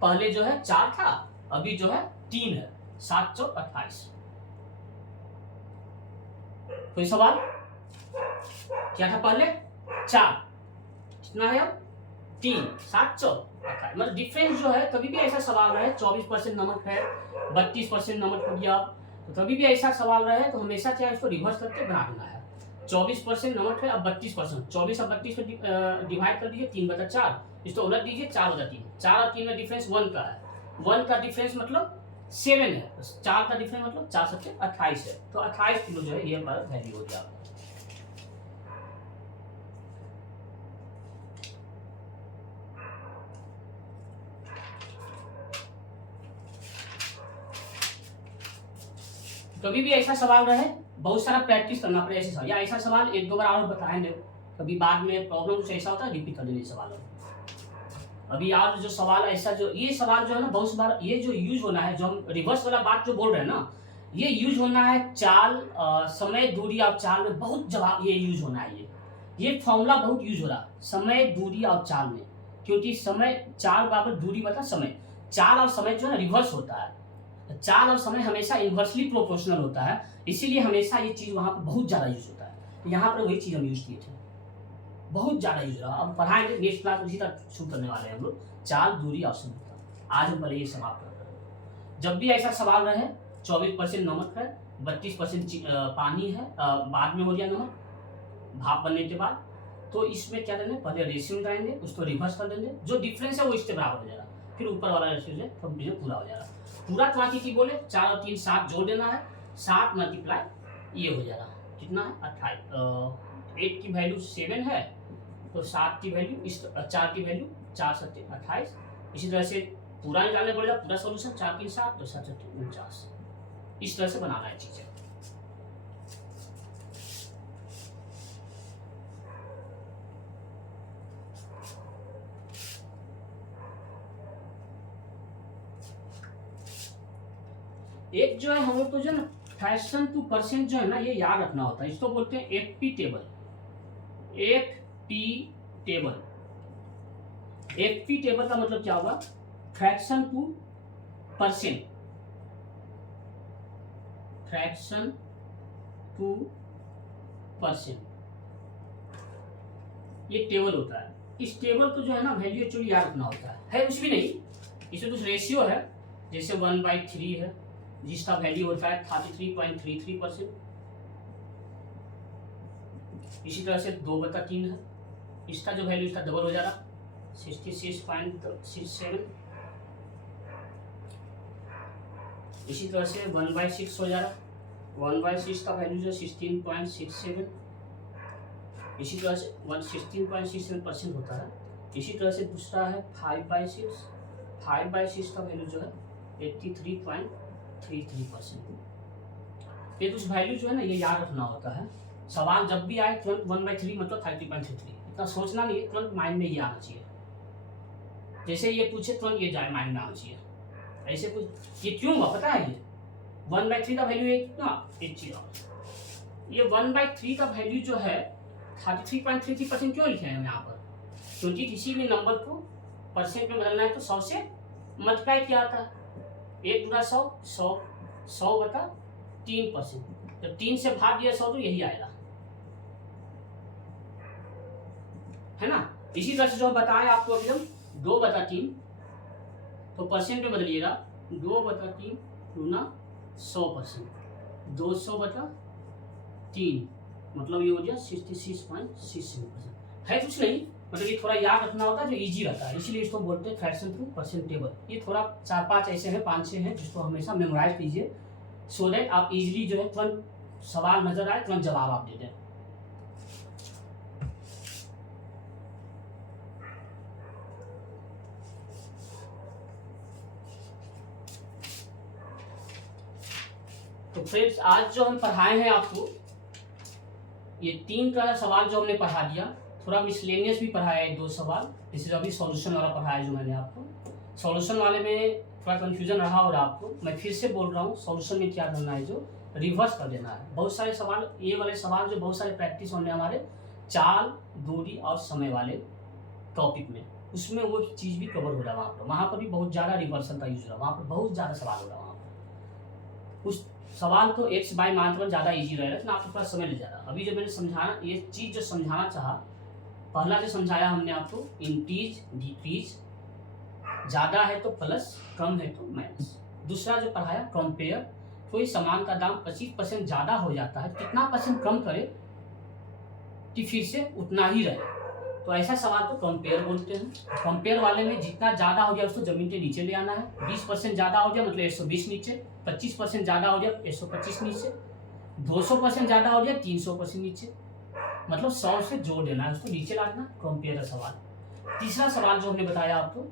पहले जो है 4 था अभी जो है 3 है, 728। कोई सवाल, क्या था पहले 4, कितना है अब 3, 728, मतलब डिफरेंस जो है, कभी भी ऐसा सवाल रहे 24% नमक है 32% नमक हो गया, तो कभी भी ऐसा सवाल रहे तो हमेशा क्या इसको रिवर्स करके बना देना है। 24% नमक है अब 32%, 24 और 32 में डिवाइड कर दीजिए 3/4, इसको उलट दीजिए 4/3, 4 और 3 में डिफरेंस 1 का है, 1 का डिफरेंस मतलब 7 है, 4 का डिफरेंस मतलब 4 7 28 है, तो 28 किलो जो है ये हमारा वैल्यू हो गया। कभी भी ऐसा सवाल रहे बहुत सारा प्रैक्टिस करना पड़े ऐसे सवाल, या ऐसा सवाल एक दो बार और बताएंगे, कभी बाद में प्रॉब्लम कुछ ऐसा होता है रिपीट कर देने सवाल। अभी आज जो सवाल ऐसा जो ये सवाल जो है ना बहुत बार ये जो यूज होना है, जो हम रिवर्स वाला बात जो बोल रहे हैं ना, ये यूज होना है चाल समय दूरी और चाल में बहुत जवाब ये यूज होना है। ये फॉर्मूला बहुत यूज हो रहा है समय दूरी और चाल में, क्योंकि समय चाल बराबर दूरी बटा समय। चाल और समय जो है ना रिवर्स होता है, चाल और समय हमेशा इन्वर्सली प्रोपोर्शनल होता है, इसीलिए हमेशा ये चीज वहां पर बहुत ज्यादा यूज होता है। यहाँ पर वही चीज हम यूज किए थे, बहुत ज्यादा यूज रहा। अब पढ़ाएंगे नेक्स्ट क्लास उसी तरह शुरू करने वाले हैं हम लोग, चाल दूरी और समय। आज हम पहले ये समाप्त कर रहे हैं। जब भी ऐसा सवाल रहे 24% नमक है, 32% पानी है, बाद में हो गया नमक भाप बनने के बाद, तो इसमें क्या देंगे, पहले रेशियो निकालेंगे, उसको रिवर्स कर देंगे, जो डिफरेंस है वो इसके बराबर हो जाएगा, फिर ऊपर वाला रेशियो से कंप्लीट पूरा हो जाएगा। पूरा क्वांटिटी बोले 4 और 3 7 जोड़ देना है, 7 मल्टीप्लाई ये हो जाएगा कितना है 28। 8 की वैल्यू 7 है तो 7 की वैल्यू इस 4 की वैल्यू 4 7 28। इसी तरह से पूरा निकालने पड़ेगा, पूरा सोल्यूशन 4 3 7 तो 7 7 49। इस तरह से बनाना है चीजें। एक जो है हम लोग को जो है ना फ्रैक्शन टू परसेंट जो है ना ये याद रखना होता है, इसको बोलते हैं FP table. FP table, FP table का मतलब क्या होगा, fraction two percent, fraction two percent ये टेबल होता है। इस टेबल को जो है ना वैल्यू एक्चुअली याद रखना होता है कुछ भी नहीं, इसमें कुछ रेशियो है, जैसे 1/3 है जिसका वैल्यू होता है 33.33%। इसी तरह से 2/3 है, इसका जो वैल्यू इसका डबल हो जा रहा 66.67। इसी तरह से 1/6 हो जा रहा, 1/6 का वैल्यू जो 16.67। इसी तरह से 16.67% होता है। इसी तरह से दूसरा है 5/6, 5/6 का वैल्यू जो है 83.33%। ये कुछ वैल्यू जो है ना ये याद रखना होता है। सवाल जब भी आए तुरंत 1/3 मतलब 33.33, इतना सोचना नहीं है, तुरंत माइंड में ये आना चाहिए। जैसे ये पूछे तुरंत ये जाए माइंड में आना चाहिए। ऐसे कुछ ये क्यों हुआ पता है, ये 1/3 का वैल्यू है कितना, एक चीज ये 1/3 का वैल्यू जो है 33.33% क्यों लिखे हैं यहाँ पर, क्योंकि किसी भी नंबर को परसेंट में बदलना है तो 100 से मल्टीप्लाई किया आता है। 1 × 100 100, 100/3%, जब 3 से भाग दिया 100 तो यही आएगा, है ना। इसी तरह से जो बताएं आपको अभी हम 2/3 तो परसेंट में बदलिएगा 2/3 गुना 100%, 200/3 मतलब ये हो गया 66.67%। है कुछ नहीं, मतलब ये थोड़ा याद रखना होता है जो इजी रहता है, इसीलिए इसको बोलते हैं फ्रैक्शन थ्रू परसेंट टेबल। ये थोड़ा 4-5 ऐसे हैं, 5-6 हैं जिसको हमेशा मेमोराइज कीजिए, सो दैट आप इजीली जो है तुरंत सवाल नजर आए तुरंत जवाब आप दे दें। तो फ्रेंड्स आज जो हम पढ़ाए हैं आपको ये 3 का सवाल जो हमने पढ़ा दिया, थोड़ा मिसलेनियस भी पढ़ाया है 2 सवाल, जैसे अभी सॉल्यूशन वाला पढ़ाया जो मैंने आपको। सॉल्यूशन वाले में थोड़ा कंफ्यूजन रहा और आपको मैं फिर से बोल रहा हूँ, सॉल्यूशन में क्या करना है जो रिवर्स कर देना है। बहुत सारे सवाल ये वाले सवाल जो बहुत सारे प्रैक्टिस होने हमारे चाल दूरी और समय वाले टॉपिक में, उसमें वो चीज़ भी कवर हो रहा है। वहाँ पर भी बहुत ज़्यादा रिवर्सल का यूज हो रहा है, वहाँ पर बहुत ज़्यादा सवाल हो रहा है। वहाँ पर उस सवाल को x बाय मानते हुए ज़्यादा इजी रहेगा, लेकिन आपके पास समय ले जा रहा। अभी जो मैंने समझाना ये चीज़ जो समझाना चाहा, पहला जो समझाया हमने आपको इंक्रीज डिक्रीज, ज़्यादा है तो प्लस, कम है तो माइनस। दूसरा जो पढ़ाया कंपेयर, कोई सामान का दाम 25% ज़्यादा हो जाता है, कितना परसेंट कम करे कि फिर से उतना ही रहे, तो ऐसा सवाल को कंपेयर बोलते हैं। कंपेयर वाले में जितना ज़्यादा हो गया उसको ज़मीन के नीचे ले आना है। 20% ज़्यादा हो गया मतलब 120 नीचे, 25% ज़्यादा हो गया 125 नीचे, 200% ज़्यादा हो गया 300% नीचे, मतलब 100 से जोड़ देना है, उसको नीचे लाना। कंपेयर का सवाल। तीसरा सवाल जो हमने बताया आपको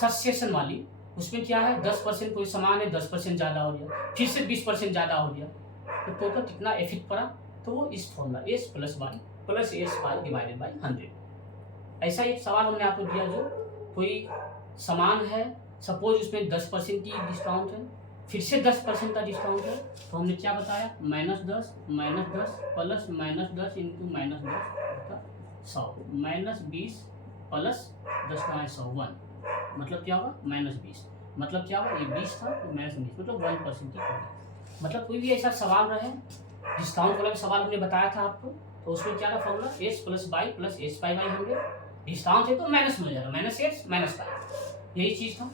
सब्स्टिट्यूशन वाली, उसमें क्या है 10% कोई सामान है 10% ज़्यादा हो गया, फिर से 20% ज़्यादा हो गया, तो टोटल कितना एफिट पड़ा, तो वो इस formula S plus Y plus S Y divided by 100। ऐसा एक सवाल हमने आपको दिया जो कोई सामान है, सपोज उसमें 10% की डिस्काउंट है, फिर से 10% का डिस्काउंट है, तो हमने क्या बताया -10 प्लस -10 इंटू -10 100 -20 प्लस 10 का 100 मतलब क्या होगा -20, मतलब क्या होगा ये 20 था तो -20 मतलब 1% की कमी। मतलब कोई भी ऐसा सवाल रहे, डिस्काउंट वाला भी सवाल हमने बताया था आपको, तो उसमें क्या था formula S plus by plus S pi by 100, discount है तो माइनस में हो जाएगा -8 -5, यही चीज़ था।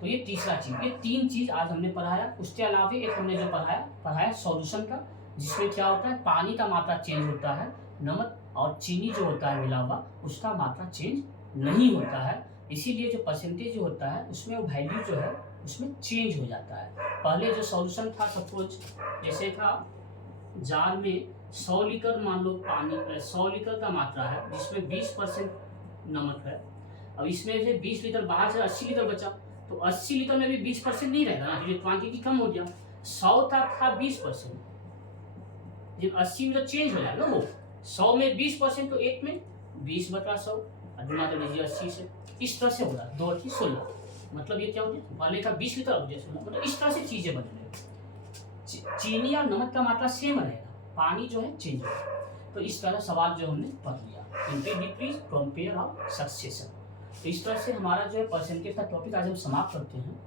तो ये तीसरा चीज़, ये 3 चीज़ आज हमने पढ़ाया। उसके अलावा एक हमने जो पढ़ाया सॉल्यूशन का, जिसमें क्या होता है पानी का मात्रा चेंज होता है, नमक और चीनी जो होता है मिला हुआ उसका मात्रा चेंज नहीं होता है, इसीलिए जो परसेंटेज जो होता है उसमें वो वैल्यू जो है उसमें चेंज हो जाता है। पहले जो सॉल्यूशन था, सपोज जैसे था जार में 100 लीटर मान लो पानी, 100 लीटर का मात्रा है जिसमें 20% नमक है, अब इसमें से 20 लीटर बाहर से 80 लीटर बचा, तो 80 लीटर में भी 20% नहीं रहेगा ना, क्योंकि क्वांटिटी कम हो गया। 100 तक था 20%, जब 80 में तो चेंज हो जाएगा वो, 100 में 20% तो एक में 20 बटा 100 गुना कर लीजिए 80 से, इस तरह से होगा 2 8 16, मतलब ये क्या हो गया, पहले था 20 लीटर अब 16, मतलब इस तरह से चीजें बदलेंगे। चीनी और नमक का मात्रा सेम रहेगा, पानी जो है चेंज होगा। तो इस तरह सवाल जो हमने पढ़ लिया, इंटीग्रिटीज, कंपेयर और सक्सेशन। तो इस तरह से हमारा जो है परसेंटेज का टॉपिक आज हम समाप्त करते हैं।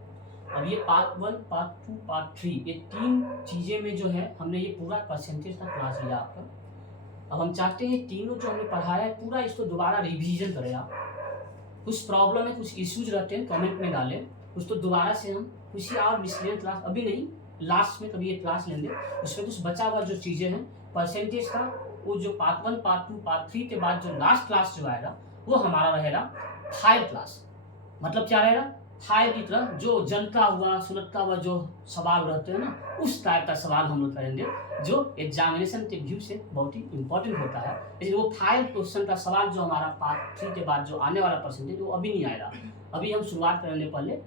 अब ये पार्ट 1, पार्ट 2, पार्ट 3, ये 3 चीजें में जो है हमने ये पूरा परसेंटेज का क्लास लिया आपका। अब हम चाहते हैं तीनों जो हमने पढ़ाया है पूरा इसको दोबारा रिवीजन करें आप। कुछ प्रॉब्लम है, कुछ इश्यूज रहते हैं कमेंट में डालें, कुछ तो दोबारा से हम किसी और मिसलेनियस क्लास, अभी नहीं लास्ट में कभी ये क्लास लेंगे, उसमें कुछ बचा हुआ जो चीज़ें हैं परसेंटेज का, वो जो पार्ट 1, पार्ट 2, पार्ट 3 के बाद जो लास्ट क्लास जो आएगा वो हमारा रहेगा फाइल क्लास। मतलब क्या रहेगा, फाइल की तरह जो जनता हुआ सुनता हुआ जो सवाल रहते हैं ना, उस टाइप का सवाल हम लोग करेंगे जो एग्जामिनेशन के व्यू से बहुत ही इंपॉर्टेंट होता है। लेकिन वो फाइल क्वेश्चन का सवाल जो हमारा पार्ट 3 के बाद जो आने वाला परसेंटेज वो अभी नहीं आएगा, अभी हम शुरुआत करेंगे पहले